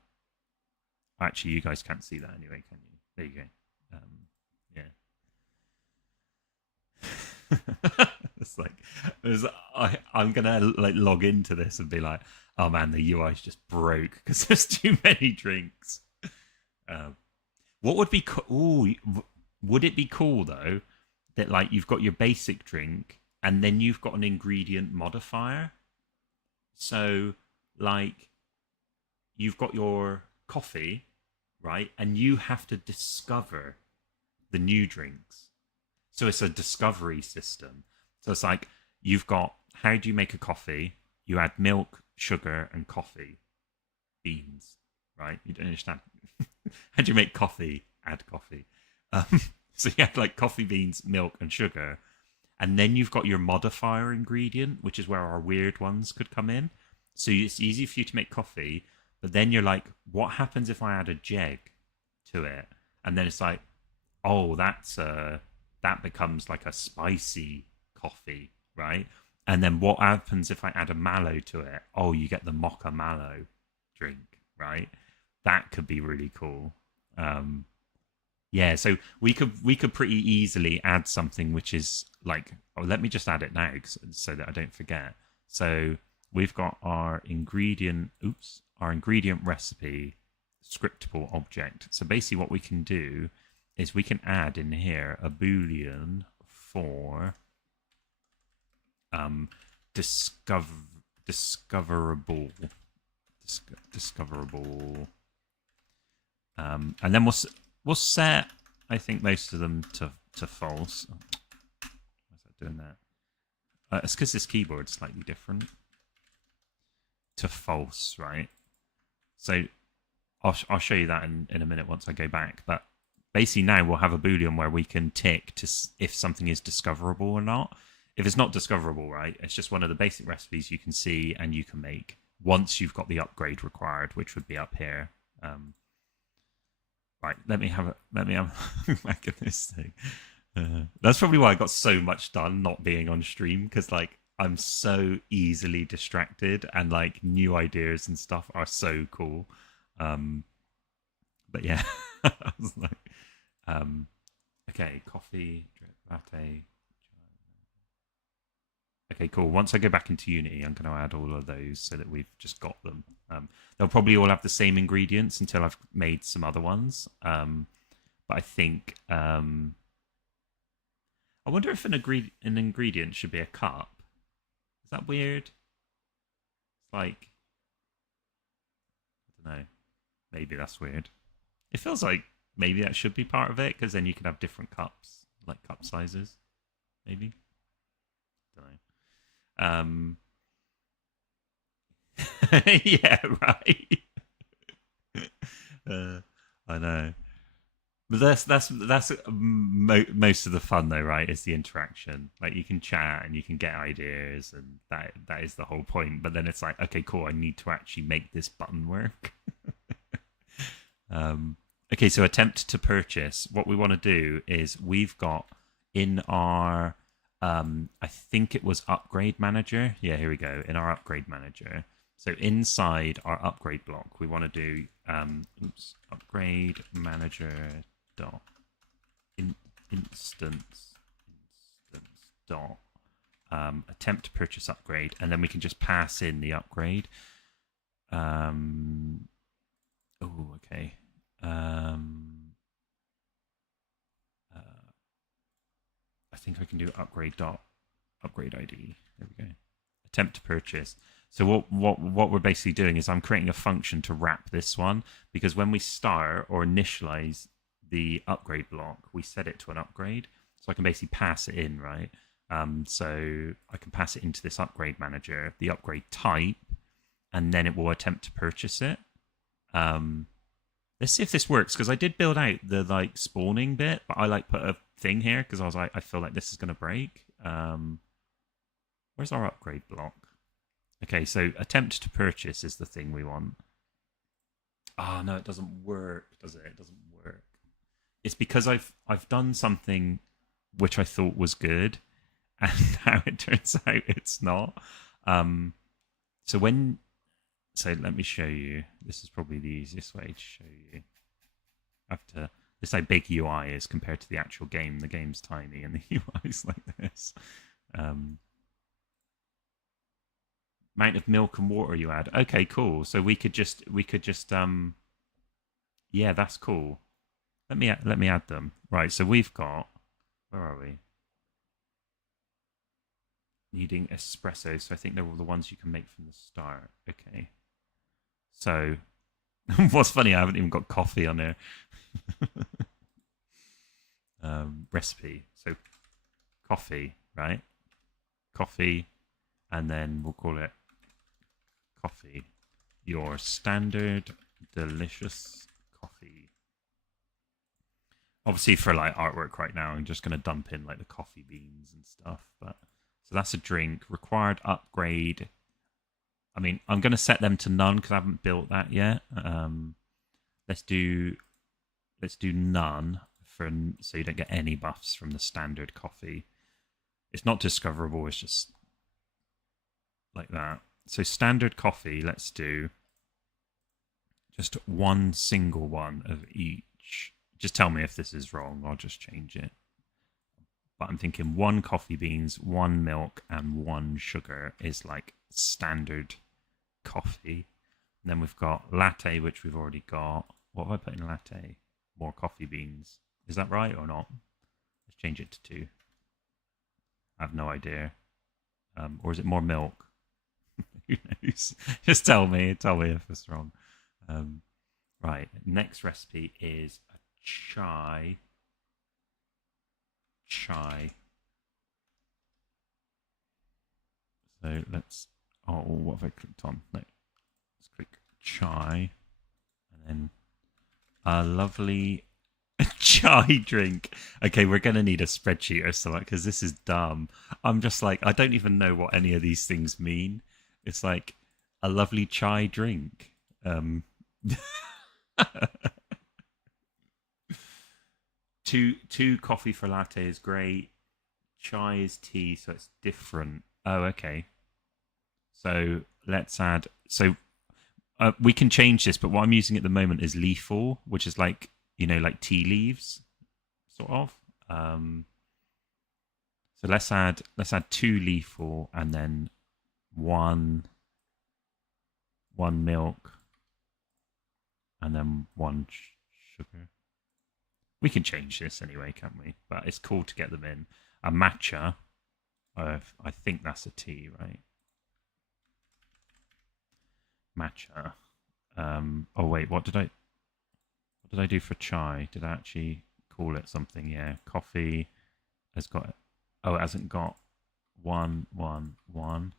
Actually, you guys can't see that anyway, can you? There you go. Yeah. It's like I'm gonna like log into this and be like, oh man, the UI's just broke because there's too many drinks. What would be would it be cool though that like you've got your basic drink and then you've got an ingredient modifier? So like you've got your coffee, right? And you have to discover the new drinks. So it's a discovery system. So it's like you've got, how do you make a coffee? You add milk, sugar, and coffee beans, right? You don't understand. How do you make coffee? Add coffee. So you have like coffee beans, milk, and sugar. And then you've got your modifier ingredient, which is where our weird ones could come in. So it's easy for you to make coffee, but then you're like, what happens if I add a jeg to it? And then it's like, oh, that becomes like a spicy coffee, right? And then what happens if I add a mallow to it? Oh, you get the mocha mallow drink, right? That could be really cool. Yeah, so we could pretty easily add something which is like, oh, let me just add it now so that I don't forget. So we've got our ingredient recipe scriptable object. So basically what we can do is we can add in here a boolean for discoverable, and then we'll set, I think, most of them to false. Oh, why is that doing that? It's because this keyboard's slightly different. To false, right? So I'll show you that in a minute once I go back. But basically now we'll have a boolean where we can tick to if something is discoverable or not. If it's not discoverable, right, it's just one of the basic recipes you can see and you can make once you've got the upgrade required, which would be up here. Right, let me have back at this thing. That's probably why I got so much done not being on stream, because like I'm so easily distracted and like new ideas and stuff are so cool. But yeah, I was like, okay, coffee, drip, latte. Okay, cool. Once I go back into Unity, I'm going to add all of those so that we've just got them. They'll probably all have the same ingredients until I've made some other ones. But I think I wonder if an ingredient should be a cup. Is that weird? It's like, I don't know. Maybe that's weird. It feels like maybe that should be part of it, because then you can have different cups, like cup sizes. Maybe. Don't know. Yeah, right. I know, but that's most of the fun though, right? Is the interaction. Like you can chat and you can get ideas, and that is the whole point. But then it's like, okay, cool. I need to actually make this button work. Okay, so attempt to purchase. What we want to do is we've got in our I think it was upgrade manager. Yeah, here we go. In our upgrade manager. So inside our upgrade block, we want to do upgrade manager dot instance dot attempt to purchase upgrade, and then we can just pass in the upgrade. Oh, okay. I think I can do upgrade ID. There we go. Attempt to purchase. So what we're basically doing is I'm creating a function to wrap this one, because when we start or initialize the upgrade block, we set it to an upgrade. So I can basically pass it in, right? So I can pass it into this upgrade manager, the upgrade type, and then it will attempt to purchase it. Let's see if this works, because I did build out the like spawning bit, but I like put a thing here because I was like, I feel like this is going to break. Where's our upgrade block? Okay, so attempt to purchase is the thing we want. Oh no, it doesn't work, does it? It doesn't work. It's because I've done something which I thought was good, and now it turns out it's not. So let me show you. This is probably the easiest way to show you. After this, how big UI is compared to the actual game. The game's tiny, and the UI is like this. Amount of milk and water you add. Okay, cool. So we could just yeah, that's cool. Let me add them. Right. So we've got, where are we? Needing espresso. So I think they're all the ones you can make from the start. Okay. So what's funny, I haven't even got coffee on there. Recipe. So coffee, right? Coffee, and then we'll call it coffee. Your standard delicious coffee. Obviously for like artwork right now, I'm just going to dump in like the coffee beans and stuff. But so that's a drink. Required upgrade. I mean, I'm going to set them to none because I haven't built that yet. Let's do none so you don't get any buffs from the standard coffee. It's not discoverable. It's just like that. So standard coffee. Let's do just one single one of each. Just tell me if this is wrong. I'll just change it. But I'm thinking one coffee beans, one milk, and one sugar is like standard coffee. And then we've got latte, which we've already got. What have I put in latte? More coffee beans. Is that right or not? Let's change it to 2. I have no idea. Or is it more milk? Who knows? Just tell me if it's wrong. Right. Next recipe is a chai. So let's. Oh, what have I clicked on? No. Let's click chai, and then a lovely chai drink. Okay, we're gonna need a spreadsheet or something because this is dumb. I'm just like, I don't even know what any of these things mean. It's like a lovely chai drink. Two coffee for latte is great. Chai is tea, so it's different. Oh, okay. So let's add. So we can change this, but what I'm using at the moment is leafle, which is like, like tea leaves, sort of. So let's add 2 leafle and then one milk and then 1 sugar. We can change this anyway, can't we? But it's cool to get them in. A matcha. I think that's a tea, right? Matcha. Oh wait, what did I do for chai? Did I actually call it something? Yeah, coffee has got. Oh, it hasn't got 1, 1, 1.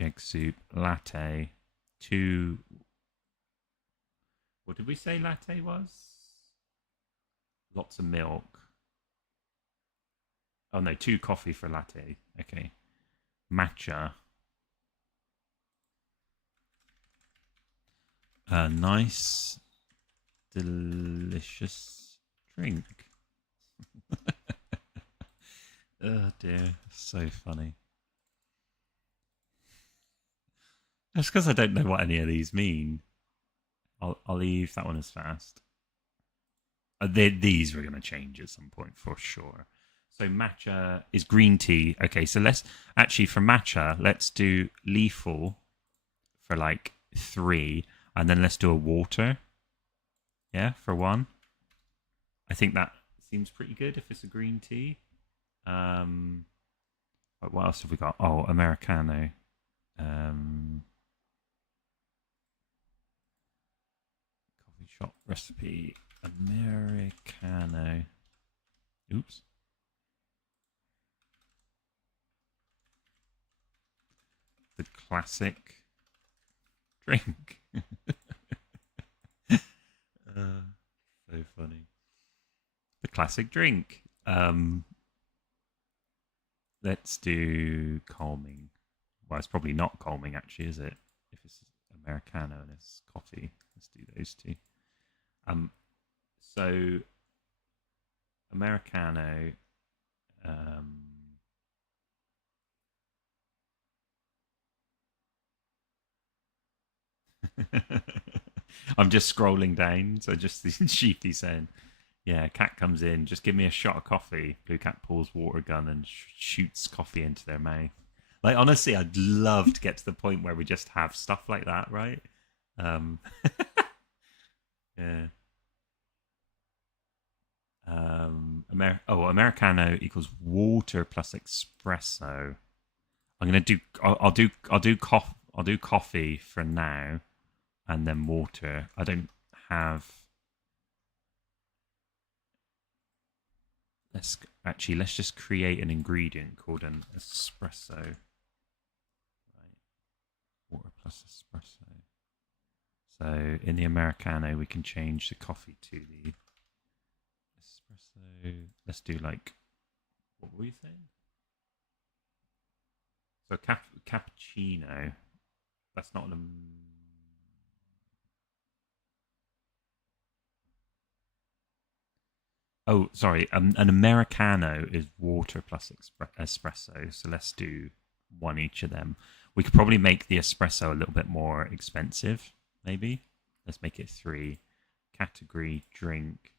Egg soup, latte, 2. What did we say latte was? Lots of milk. Oh no, 2 coffee for latte. Okay. Matcha. A nice, delicious drink. Oh dear, so funny. That's because I don't know what any of these mean. I'll leave that one as fast. These were going to change at some point for sure. So matcha is green tea. Okay, so let's actually for matcha, let's do lethal for like 3, and then let's do a water. Yeah, for 1. I think that seems pretty good if it's a green tea. What else have we got? Oh, Americano. Coffee shop recipe. Americano. Oops. The classic drink. So funny. The classic drink. Let's do calming. Well, it's probably not calming, actually, is it? If it's Americano and it's coffee, let's do those 2. So Americano. I'm just scrolling down, so just the Sheepy saying, "Yeah, cat comes in. Just give me a shot of coffee." Blue cat pulls water gun and shoots coffee into their mouth. Like honestly, I'd love to get to the point where we just have stuff like that, right? Um, yeah. Americano equals water plus espresso. I'm gonna do. I'll do coffee for now, and then water. I don't have. Let's just create an ingredient called an espresso. Right. Water plus espresso. So in the Americano, we can change the coffee to the espresso. Let's do like, what were you saying? So cappuccino. That's not an. Oh, sorry. An Americano is water plus espresso. So let's do 1 each of them. We could probably make the espresso a little bit more expensive, maybe. Let's make it 3. Category drink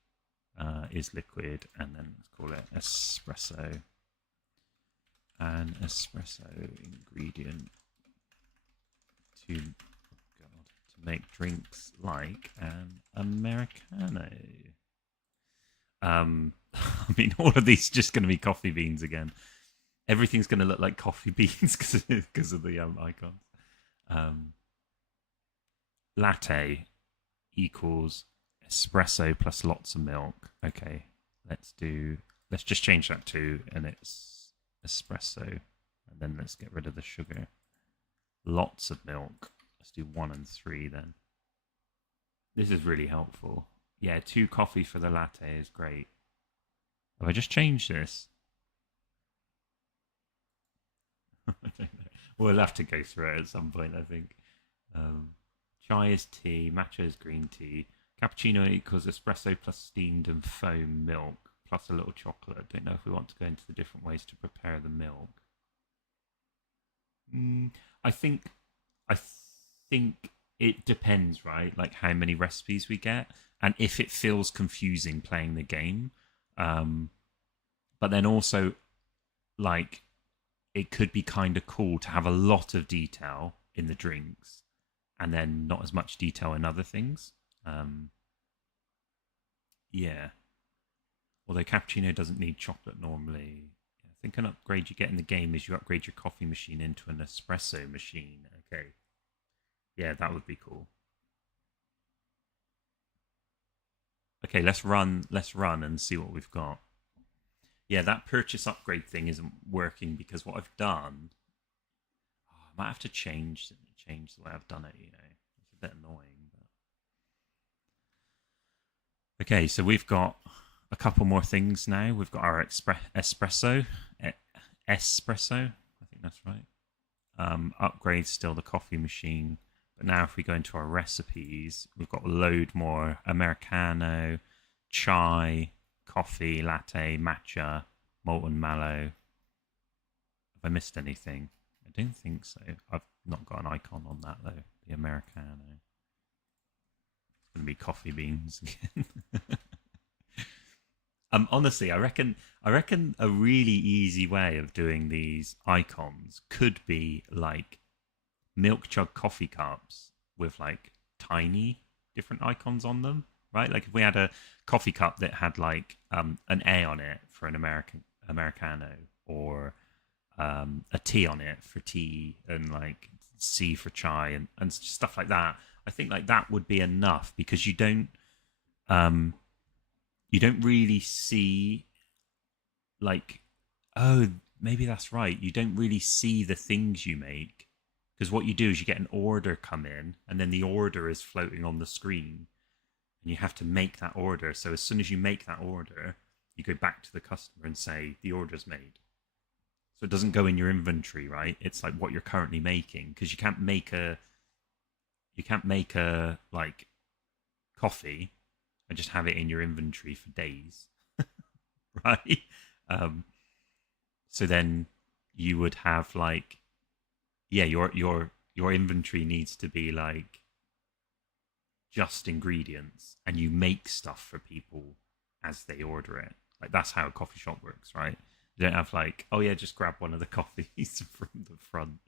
is liquid, and then let's call it espresso. An espresso ingredient to make drinks like an Americano. I mean, all of these are just going to be coffee beans again. Everything's going to look like coffee beans because of the icons. Latte equals espresso plus lots of milk. Okay, let's just change that to, and it's espresso, and then let's get rid of the sugar. Lots of milk. Let's do 1 and 3 then. This is really helpful. Yeah, 2 coffee for the latte is great. Have I just changed this? I don't know. We'll have to go through it at some point, I think. Chai is tea, matcha is green tea, cappuccino equals espresso plus steamed and foam milk plus a little chocolate. I don't know if we want to go into the different ways to prepare the milk. I think it depends, right? Like how many recipes we get, and if it feels confusing playing the game. But then also, like, it could be kind of cool to have a lot of detail in the drinks, and then not as much detail in other things. Yeah. Although cappuccino doesn't need chocolate normally. I think an upgrade you get in the game is you upgrade your coffee machine into an espresso machine. Okay. Yeah, that would be cool. Okay, let's run and see what we've got. Yeah, that purchase upgrade thing isn't working because what I've done, I might have to change the way I've done it, you know. It's a bit annoying. But... Okay, so we've got a couple more things now. We've got our espresso. Espresso, I think that's right. Upgrade still the coffee machine. But now if we go into our recipes, we've got a load more Americano, chai, coffee, latte, matcha, molten mallow. Have I missed anything? I don't think so. I've not got an icon on that though. The Americano. It's going to be coffee beans again. Honestly, I reckon a really easy way of doing these icons could be like milk jug coffee cups with like tiny different icons on them, right? Like if we had a coffee cup that had like an A on it for an Americano, or a T on it for tea, and like C for chai, and stuff like that. I think like that would be enough, because um you don't really see like, oh, maybe that's right, you don't really see the things you make, because what you do is you get an order come in, and then the order is floating on the screen, and you have to make that order. So as soon as you make that order, you go back to the customer and say the order's made. So it doesn't go in your inventory, right? It's like what you're currently making, because you can't make a like coffee and just have it in your inventory for days, right? Um, so then you would have like, yeah, your inventory needs to be like just ingredients, and you make stuff for people as they order it. Like that's how a coffee shop works, right? You don't have like, oh yeah, just grab one of the coffees from the front.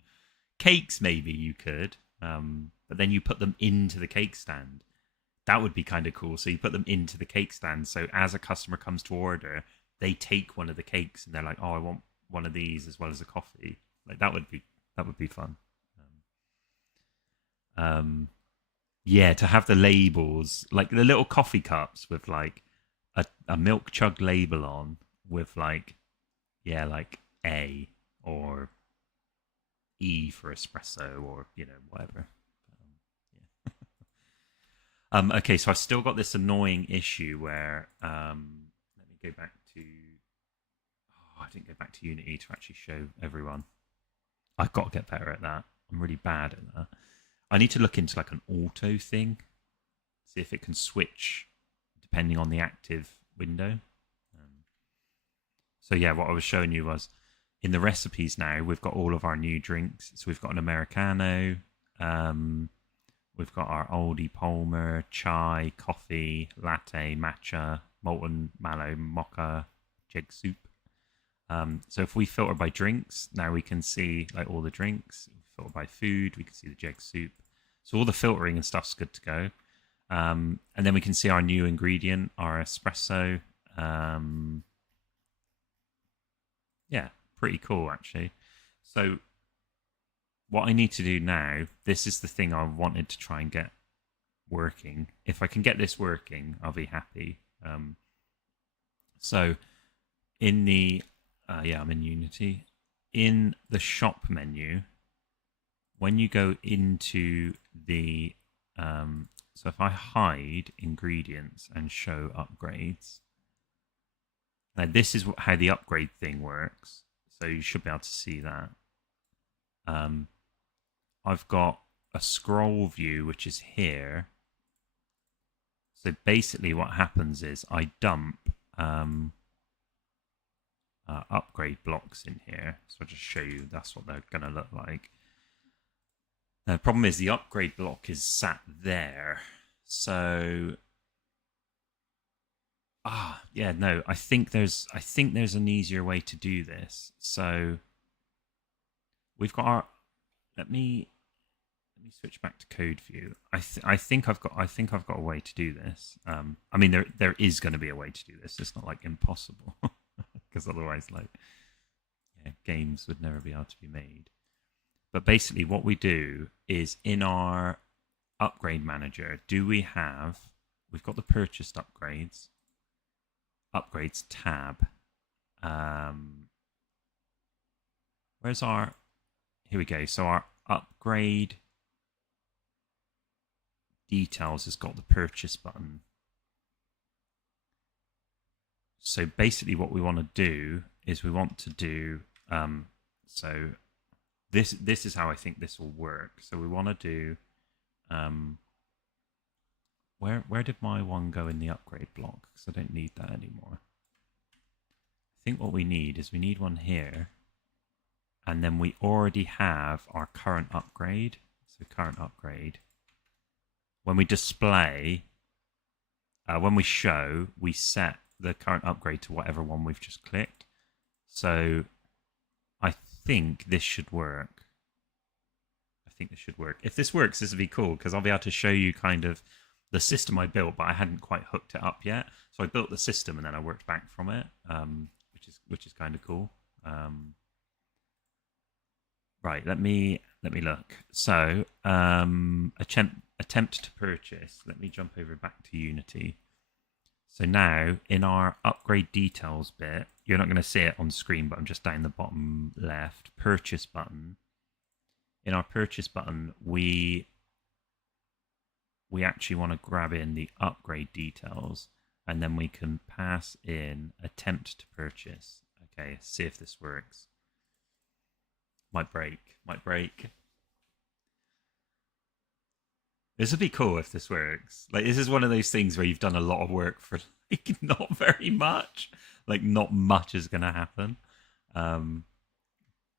Cakes, maybe you could, but then you put them into the cake stand. That would be kind of cool. So you put them into the cake stand. So as a customer comes to order, they take one of the cakes and they're like, "Oh, I want one of these as well as a coffee." Like that would be fun. Um, yeah, to have the labels, like the little coffee cups with like a milk chug label on, with like, yeah, like A or E for espresso, or whatever. Yeah. Okay, so I've still got this annoying issue where let me go back to. Oh, I didn't go back to Unity to actually show everyone. I've got to get better at that. I'm really bad at that. I need to look into like an auto thing, see if it can switch depending on the active window. So yeah, what I was showing you was in the recipes now we've got all of our new drinks. So we've got an Americano, we've got our Aldi Palmer, chai, coffee, latte, matcha, molten mallow, mocha, jig soup. So if we filter by drinks, now we can see like all the drinks. Filter by food, we can see the jig soup. So all the filtering and stuff's good to go. And then we can see our new ingredient, our espresso. Yeah, pretty cool actually. So what I need to do now, this is the thing I wanted to try and get working. If I can get this working, I'll be happy. So in the yeah, I'm in Unity. In the shop menu, when you go into the so if I hide ingredients and show upgrades, now this is how the upgrade thing works. So you should be able to see that. I've got a scroll view which is here. So basically what happens is I dump upgrade blocks in here. So I'll just show you that's what they're going to look like. Now, the problem is the upgrade block is sat there. So yeah, no, I think there's an easier way to do this. So we've got our let me switch back to code view. I think I've got a way to do this. I mean there is going to be a way to do this. It's not like impossible, because otherwise like games would never be able to be made. But basically what we do is in our upgrade manager, we've got the purchased upgrades tab. Where's our, here we go. So our upgrade details has got the purchase button. So basically what we want to do is we want to do, so this is how I think this will work. So we want to do, where did my one go in the upgrade block? Because I don't need that anymore. I think what we need is we need one here, and then we already have our current upgrade. So current upgrade. When we display, when we show, we set the current upgrade to whatever one we've just clicked. So I think this should work. If this works, this would be cool because I'll be able to show you kind of the system I built, but I hadn't quite hooked it up yet. So I built the system and then I worked back from it, which is kind of cool. Right, let me look. So attempt to purchase. Let me jump over back to Unity. So now in our upgrade details bit, you're not going to see it on screen, but I'm just down the bottom left, purchase button. In our purchase button, we actually want to grab in the upgrade details, and then we can pass in attempt to purchase. Okay, see if this works. Might break. This would be cool if this works. Like, this is one of those things where you've done a lot of work for like not very much. Like, not much is going to happen.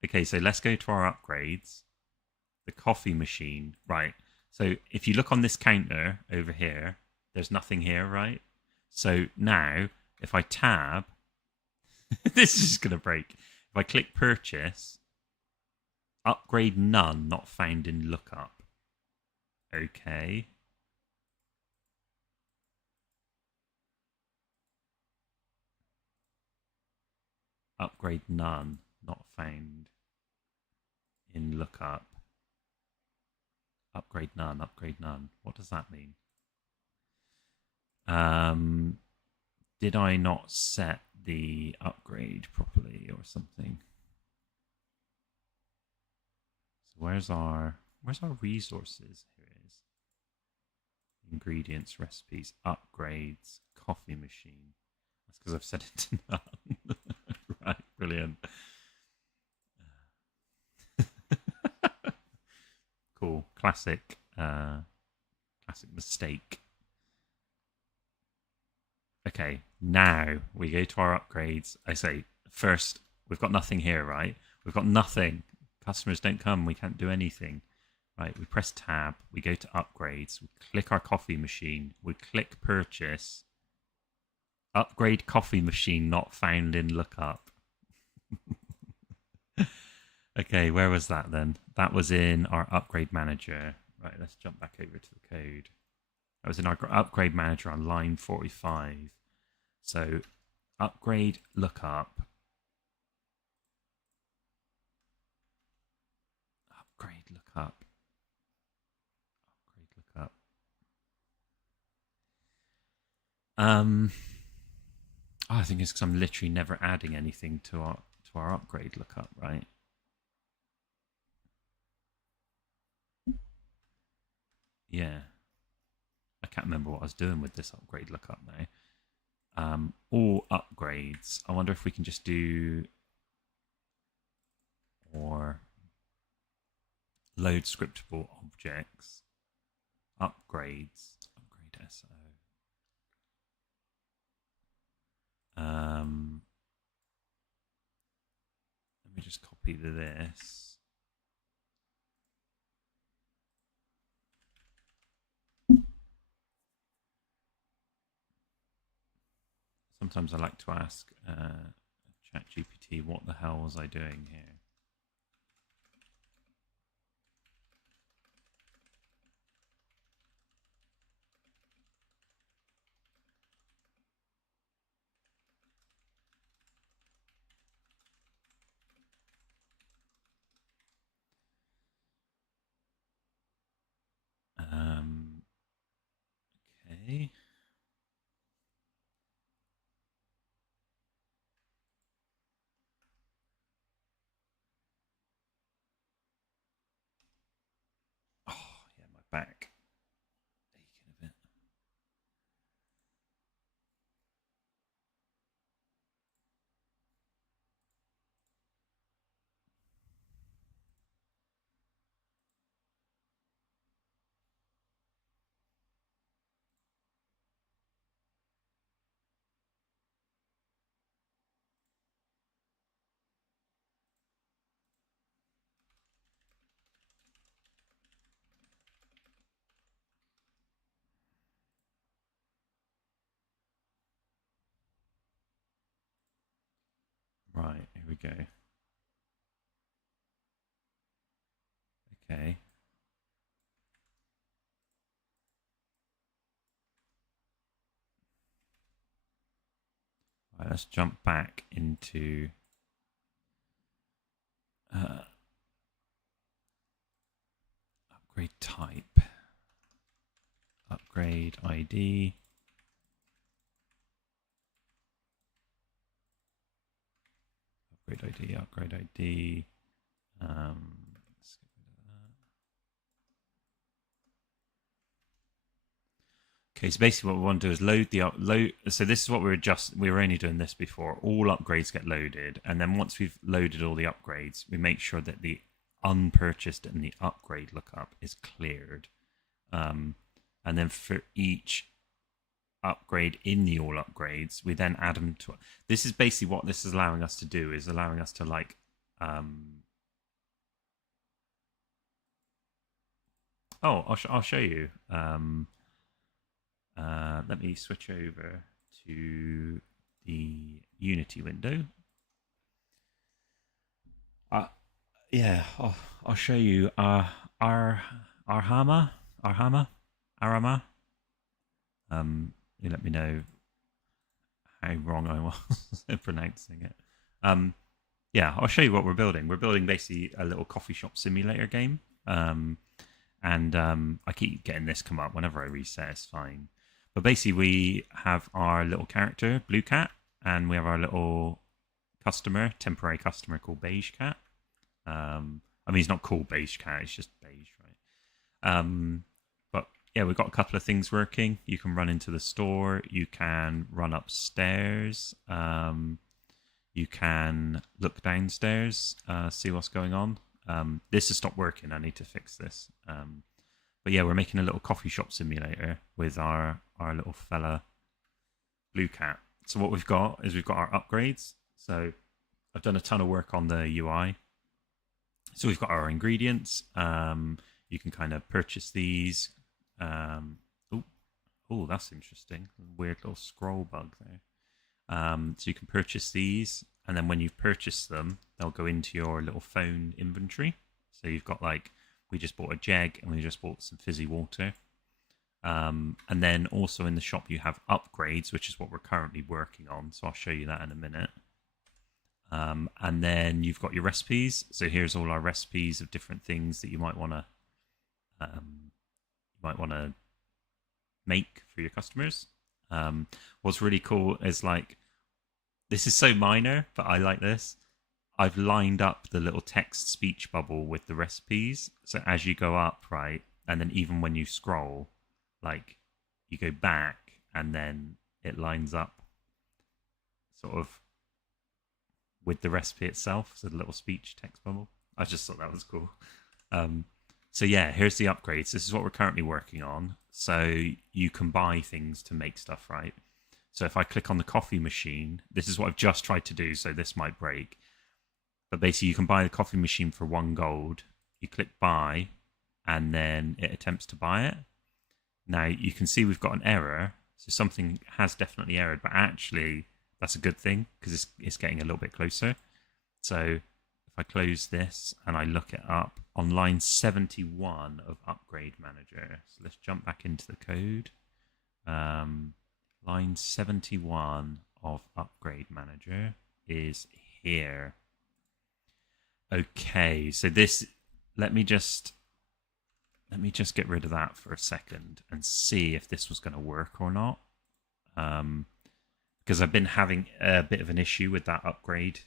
Okay, so let's go to our upgrades. The coffee machine, right? So if you look on this counter over here, there's nothing here, right? So now, if I tab, this is just going to break. If I click purchase, upgrade none, not found in lookup. Okay. Upgrade none, not found in lookup. Upgrade none, upgrade none. What does that mean? Did I not set the upgrade properly or something? So where's our resources? Here it is. Ingredients, recipes, upgrades, coffee machine. That's because I've set it to none. Right, brilliant. Cool, classic mistake. Okay, now we go to our upgrades. I say first, we've got nothing here, right? We've got nothing. Customers don't come. We can't do anything. Right, we press tab. We go to upgrades. We click our coffee machine. We click purchase. Upgrade coffee machine not found in lookup. Okay, where was that then? That was in our upgrade manager. Right, let's jump back over to the code. That was in our upgrade manager on line 45. So upgrade lookup. Upgrade lookup. Upgrade lookup. I think it's because I'm literally never adding anything to our upgrade lookup, right? Yeah. I can't remember what I was doing with this upgrade lookup now. All upgrades. I wonder if we can just do or load scriptable objects. Upgrades. Upgrade SO. Let me just copy this. Sometimes I like to ask ChatGPT, what the hell was I doing here? Okay. Oh, yeah, my back aching a bit. we go. Okay. Right, let's jump back into upgrade type, upgrade ID. Upgrade ID, upgrade ID. Let's get rid of that. Okay, so basically what we want to do is load. So this is what we were only doing this before. All upgrades get loaded, and then once we've loaded all the upgrades, we make sure that the unpurchased and the upgrade lookup is cleared. And then for each upgrade in the all upgrades, we then add them to. This is basically what this is allowing us to do. Is allowing us to like. I'll show you. Let me switch over to the Unity window. Yeah, I'll show you. Arhama. You let me know how wrong I was pronouncing it. Yeah, I'll show you what we're building. We're building basically a little coffee shop simulator game. And I keep getting this come up whenever I reset. It's fine. But basically, we have our little character, Blue Cat, and we have our little temporary customer called Beige Cat. I mean, he's not called Beige Cat; it's just beige, right? But yeah, we've got a couple of things working. You can run into the store. You can run upstairs. You can look downstairs, see what's going on. This has stopped working. I need to fix this. But yeah, we're making a little coffee shop simulator with our little fella Blue Cat. So what we've got is we've got our upgrades. So I've done a ton of work on the UI. So we've got our ingredients. You can kind of purchase these. Oh, that's interesting. Weird little scroll bug there. So you can purchase these, and then when you've purchased them, they'll go into your little phone inventory. So you've got like, we just bought a jeg and we just bought some fizzy water. And then also in the shop you have upgrades, which is what we're currently working on. So I'll show you that in a minute. And then you've got your recipes. So here's all our recipes of different things that you might want to make for your customers. What's really cool is like, this is so minor, but I like this. I've lined up the little text speech bubble with the recipes. So as you go up, right, and then even when you scroll, like you go back and then it lines up sort of with the recipe itself. So the little speech text bubble. I just thought that was cool. So yeah, here's the upgrades. This is what we're currently working on. So you can buy things to make stuff, right? So if I click on the coffee machine, this is what I've just tried to do, so this might break. But basically you can buy the coffee machine for 1 gold. You click buy, and then it attempts to buy it. Now you can see we've got an error. So something has definitely errored, but actually that's a good thing because it's getting a little bit closer. So if I close this and I look it up on line 71 of Upgrade Manager. So let's jump back into the code. Line 71 of Upgrade Manager is here. Okay, so this, let me just get rid of that for a second and see if this was going to work or not. Because I've been having a bit of an issue with that upgrade,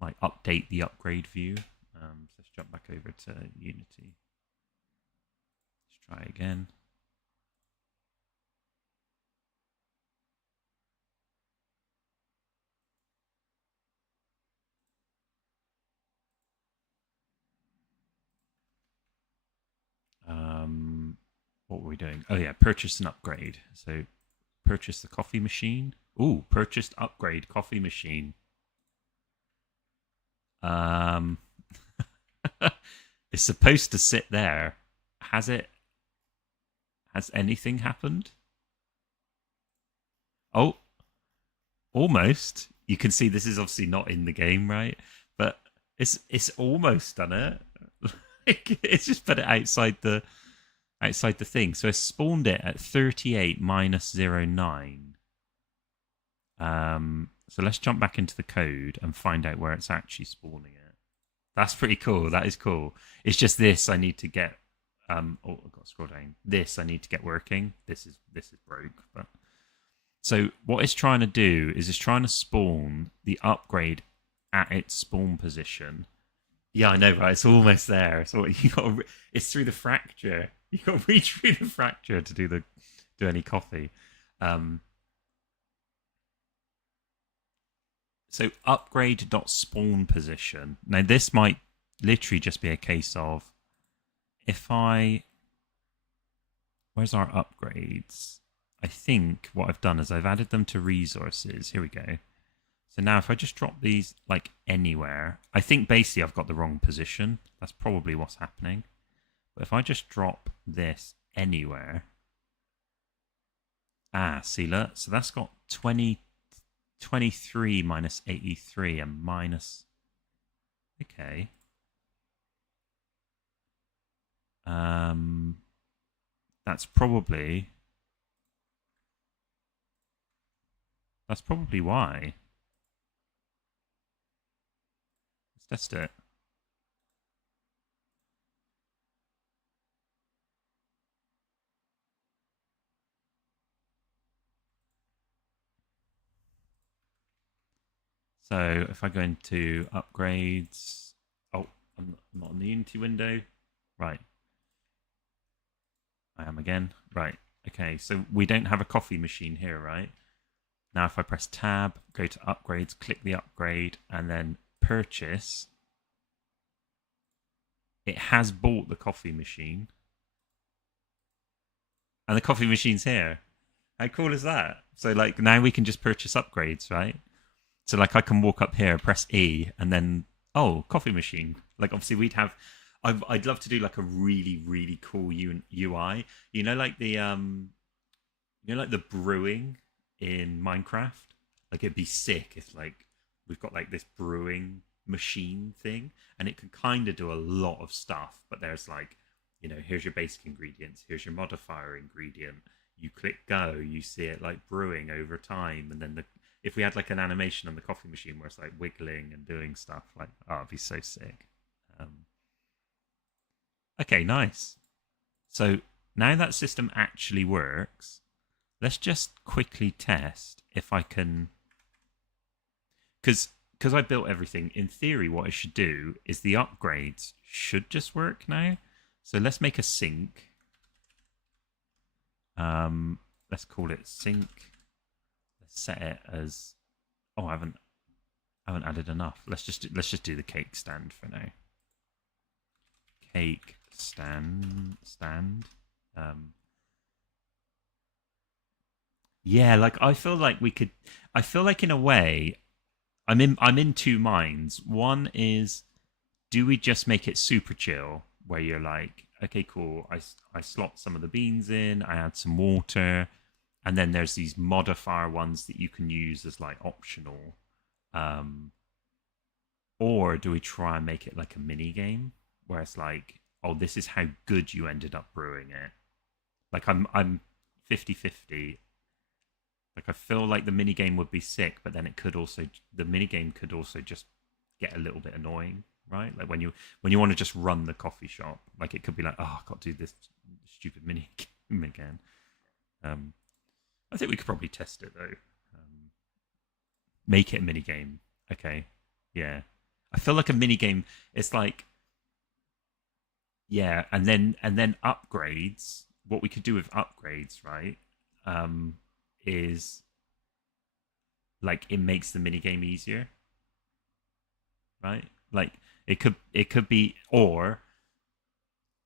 like update the upgrade view. So let's jump back over to Unity. Let's try again. What were we doing? Oh yeah, purchase and upgrade. So purchase the coffee machine. Ooh, purchased upgrade coffee machine. It's supposed to sit there. Has anything happened? Oh, almost. you can see this is obviously not in the game, right? But it's almost done it. Like, it's just put it outside the thing. So I spawned it at 38 minus 09. So let's jump back into the code and find out where it's actually spawning it. That's pretty cool. That is cool. It's just this I need to get. Oh, I've got to scroll down. This I need to get working. This is broke. But so what it's trying to do is it's trying to spawn the upgrade at its spawn position. Yeah, I know, right? It's almost there. So you got it's through the fracture. You got to reach through the fracture to do any coffee. So upgrade.spawn position. Now this might literally just be a case of if where's our upgrades? I think what I've done is I've added them to resources. Here we go. So now if I just drop these like anywhere, I think basically I've got the wrong position. That's probably what's happening. But if I just drop this anywhere, see, look, so that's got 23 minus 83 and minus, okay. That's probably why. Let's test it. So if I go into upgrades, oh, I'm not in the Unity window. Right. I am again. Right. Okay, so we don't have a coffee machine here, right? Now if I press tab, go to upgrades, click the upgrade, and then purchase, it has bought the coffee machine. And the coffee machine's here. How cool is that? So like now we can just purchase upgrades, right? So like I can walk up here, press E, and then, oh, coffee machine. Like obviously we'd have, I'd love to do like a really, really cool UI. You know, like the brewing in Minecraft. Like it'd be sick if like we've got like this brewing machine thing, and it can kind of do a lot of stuff. But there's like, you know, here's your basic ingredients, here's your modifier ingredient. You click go, you see it like brewing over time, and then if we had like an animation on the coffee machine where it's like wiggling and doing stuff, like, oh, it'd be so sick. Okay, nice. So now that system actually works, let's just quickly test if I can, because I built everything. In theory, what I should do is the upgrades should just work now. So let's make a sync. Let's call it sync. Let's set it as, oh, I haven't added enough. Let's just do the cake stand for now. Cake stand. Yeah, like I feel like in a way I'm in two minds. One is, do we just make it super chill where you're like, okay, cool, I slot some of the beans in, I add some water, and then there's these modifier ones that you can use as like optional. Or do we try and make it like a mini game where it's like, oh, this is how good you ended up brewing it. Like I'm 50-50. Like I feel like the mini game would be sick, but then the mini game could also just get a little bit annoying, right? Like when you want to just run the coffee shop, like it could be like, oh, I got to do this stupid mini game again. I think we could probably test it though. Make it a mini game. Okay, yeah. I feel like a mini game. It's like, yeah, and then upgrades. What we could do with upgrades, right? Is like it makes the mini game easier, right? Like it could be, or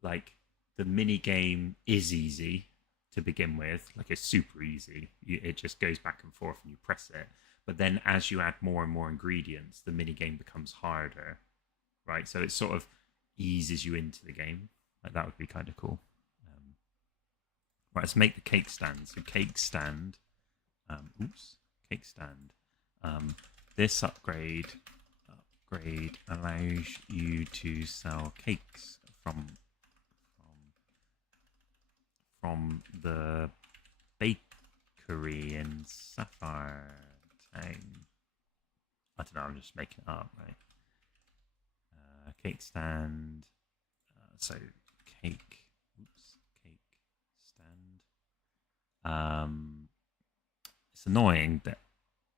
like the mini game is easy to begin with, like it's super easy. It just goes back and forth and you press it. But then as you add more and more ingredients, the mini game becomes harder, right? So it sort of eases you into the game. Like that would be kind of cool. Right, let's make the cake stand. So cake stand. Cake stand. this upgrade allows you to sell cakes from the bakery in Sapphire Town. I don't know, I'm just making it up, right? Cake stand. So cake stand. It's annoying that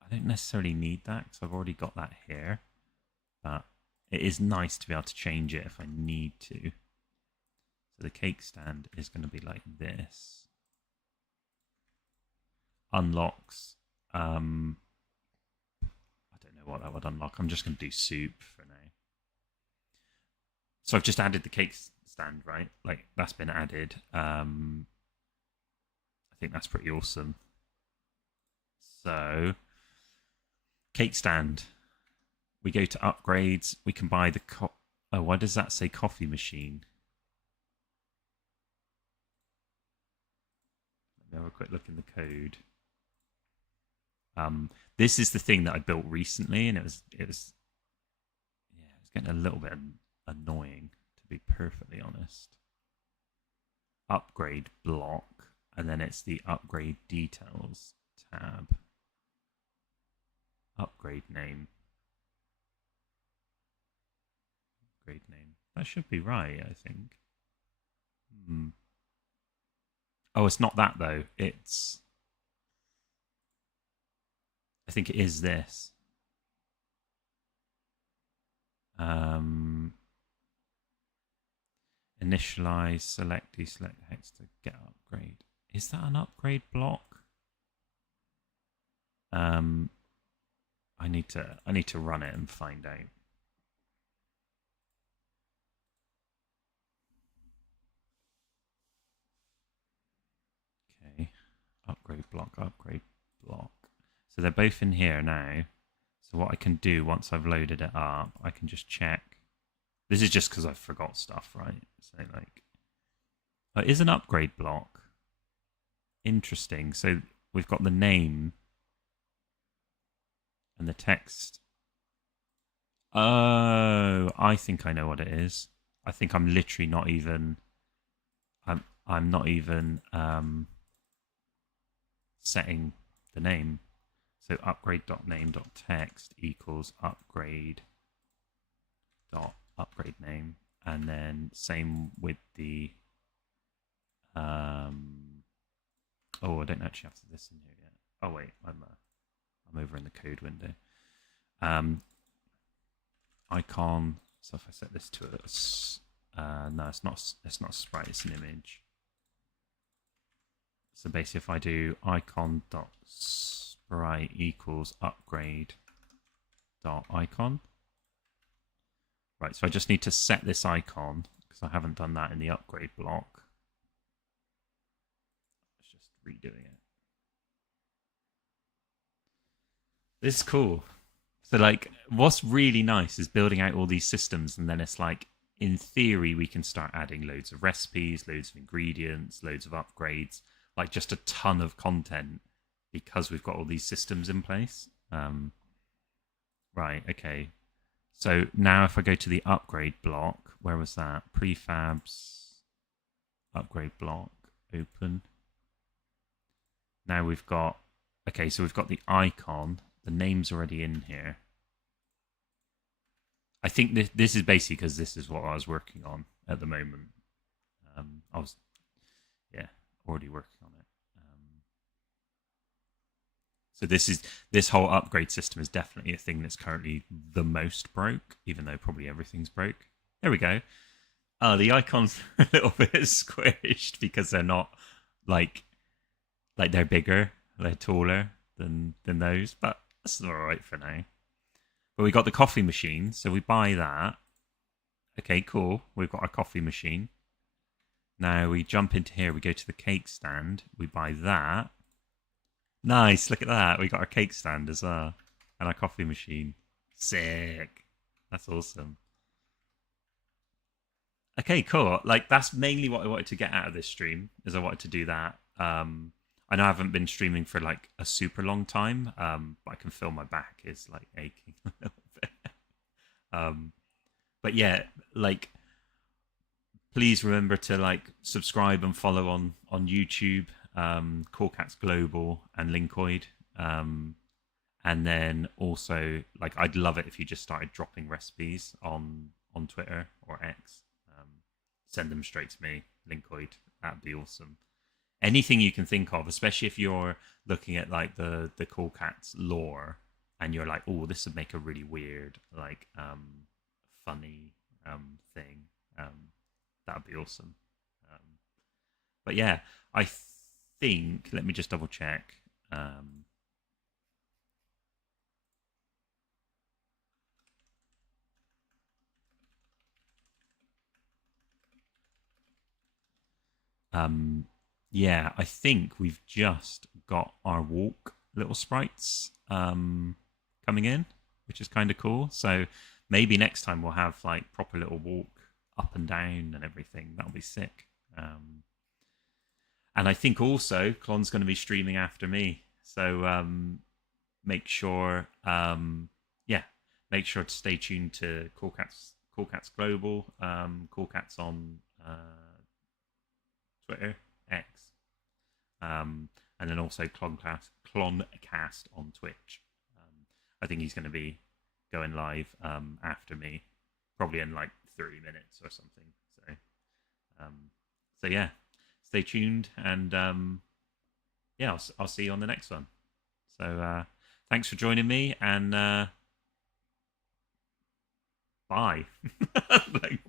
I don't necessarily need that because I've already got that here, but it is nice to be able to change it if I need to. So the cake stand is going to be like this. Unlocks. I don't know what that would unlock. I'm just going to do soup for now. So I've just added the cake stand, right? Like that's been added. I think that's pretty awesome. So cake stand. We go to upgrades. We can buy the oh, why does that say coffee machine? Let me have a quick look in the code. This is the thing that I built recently, and it was getting a little bit annoying, to be perfectly honest. Upgrade block, and then it's the upgrade details tab. Upgrade name. Upgrade name. That should be right, I think. Oh, it's not that though. I think it is this. Initialize, select, deselect hex to get upgrade. Is that an upgrade block? I need to run it and find out. Okay, upgrade block. So they're both in here now. So what I can do once I've loaded it up, I can just check. This is just because I forgot stuff, right? So like, it is an upgrade block. Interesting. So we've got the name and the text. Oh, I think I know what it is. I think I'm literally not even. I'm not even setting the name. So upgrade.name.text equals upgrade name, and then same with the oh, I don't actually have this in here yet. Oh wait, I'm over in the code window. Icon. So if I set this to a no, it's not a sprite, it's an image. So basically, if I do icon.sprite equals upgrade.icon. Right, so I just need to set this icon because I haven't done that in the upgrade block. It's just redoing it. This is cool. So like, what's really nice is building out all these systems, and then it's like, in theory, we can start adding loads of recipes, loads of ingredients, loads of upgrades, like just a ton of content because we've got all these systems in place. Right, okay. So now if I go to the upgrade block, where was that? Prefabs, upgrade block, open. Now we've got, okay, so we've got the icon. The name's already in here. I think this is basically because this is what I was working on at the moment. I was, already working on it. So this whole upgrade system is definitely a thing that's currently the most broke, even though probably everything's broke. There we go. Oh, the icon's a little bit squished because they're not like they're bigger, they're taller than those, but that's all right for now. But we got the coffee machine, so we buy that. Okay, cool. We've got our coffee machine. Now we jump into here, we go to the cake stand, we buy that. Nice, look at that. We got our cake stand as well. And our coffee machine. Sick. That's awesome. Okay, cool. Like, that's mainly what I wanted to get out of this stream, is I wanted to do that. I I know I haven't been streaming for like a super long time, but I can feel my back is like aching a little bit. Um, but yeah, like please remember to like subscribe and follow on YouTube, Cool Cats Global and Linkoid. And then also like I'd love it if you just started dropping recipes on Twitter or X. Send them straight to me, Linkoid. That'd be awesome. Anything you can think of, especially if you're looking at like the Cool Cats lore and you're like, oh, this would make a really weird, like funny thing. That would be awesome. But yeah, I think let me just double check. Um, yeah, I think we've just got our walk little sprites coming in, which is kind of cool. So maybe next time we'll have like proper little walk up and down and everything. That'll be sick. And I think also Klon's going to be streaming after me. So make sure, yeah, make sure to stay tuned to Cool Cats Global, Cool Cats on Twitter, X, and then also Cloncast on Twitch. I think he's going to be going live after me, probably in like 30 minutes or something. So yeah, stay tuned, and yeah, I'll see you on the next one. So thanks for joining me, and bye. Like,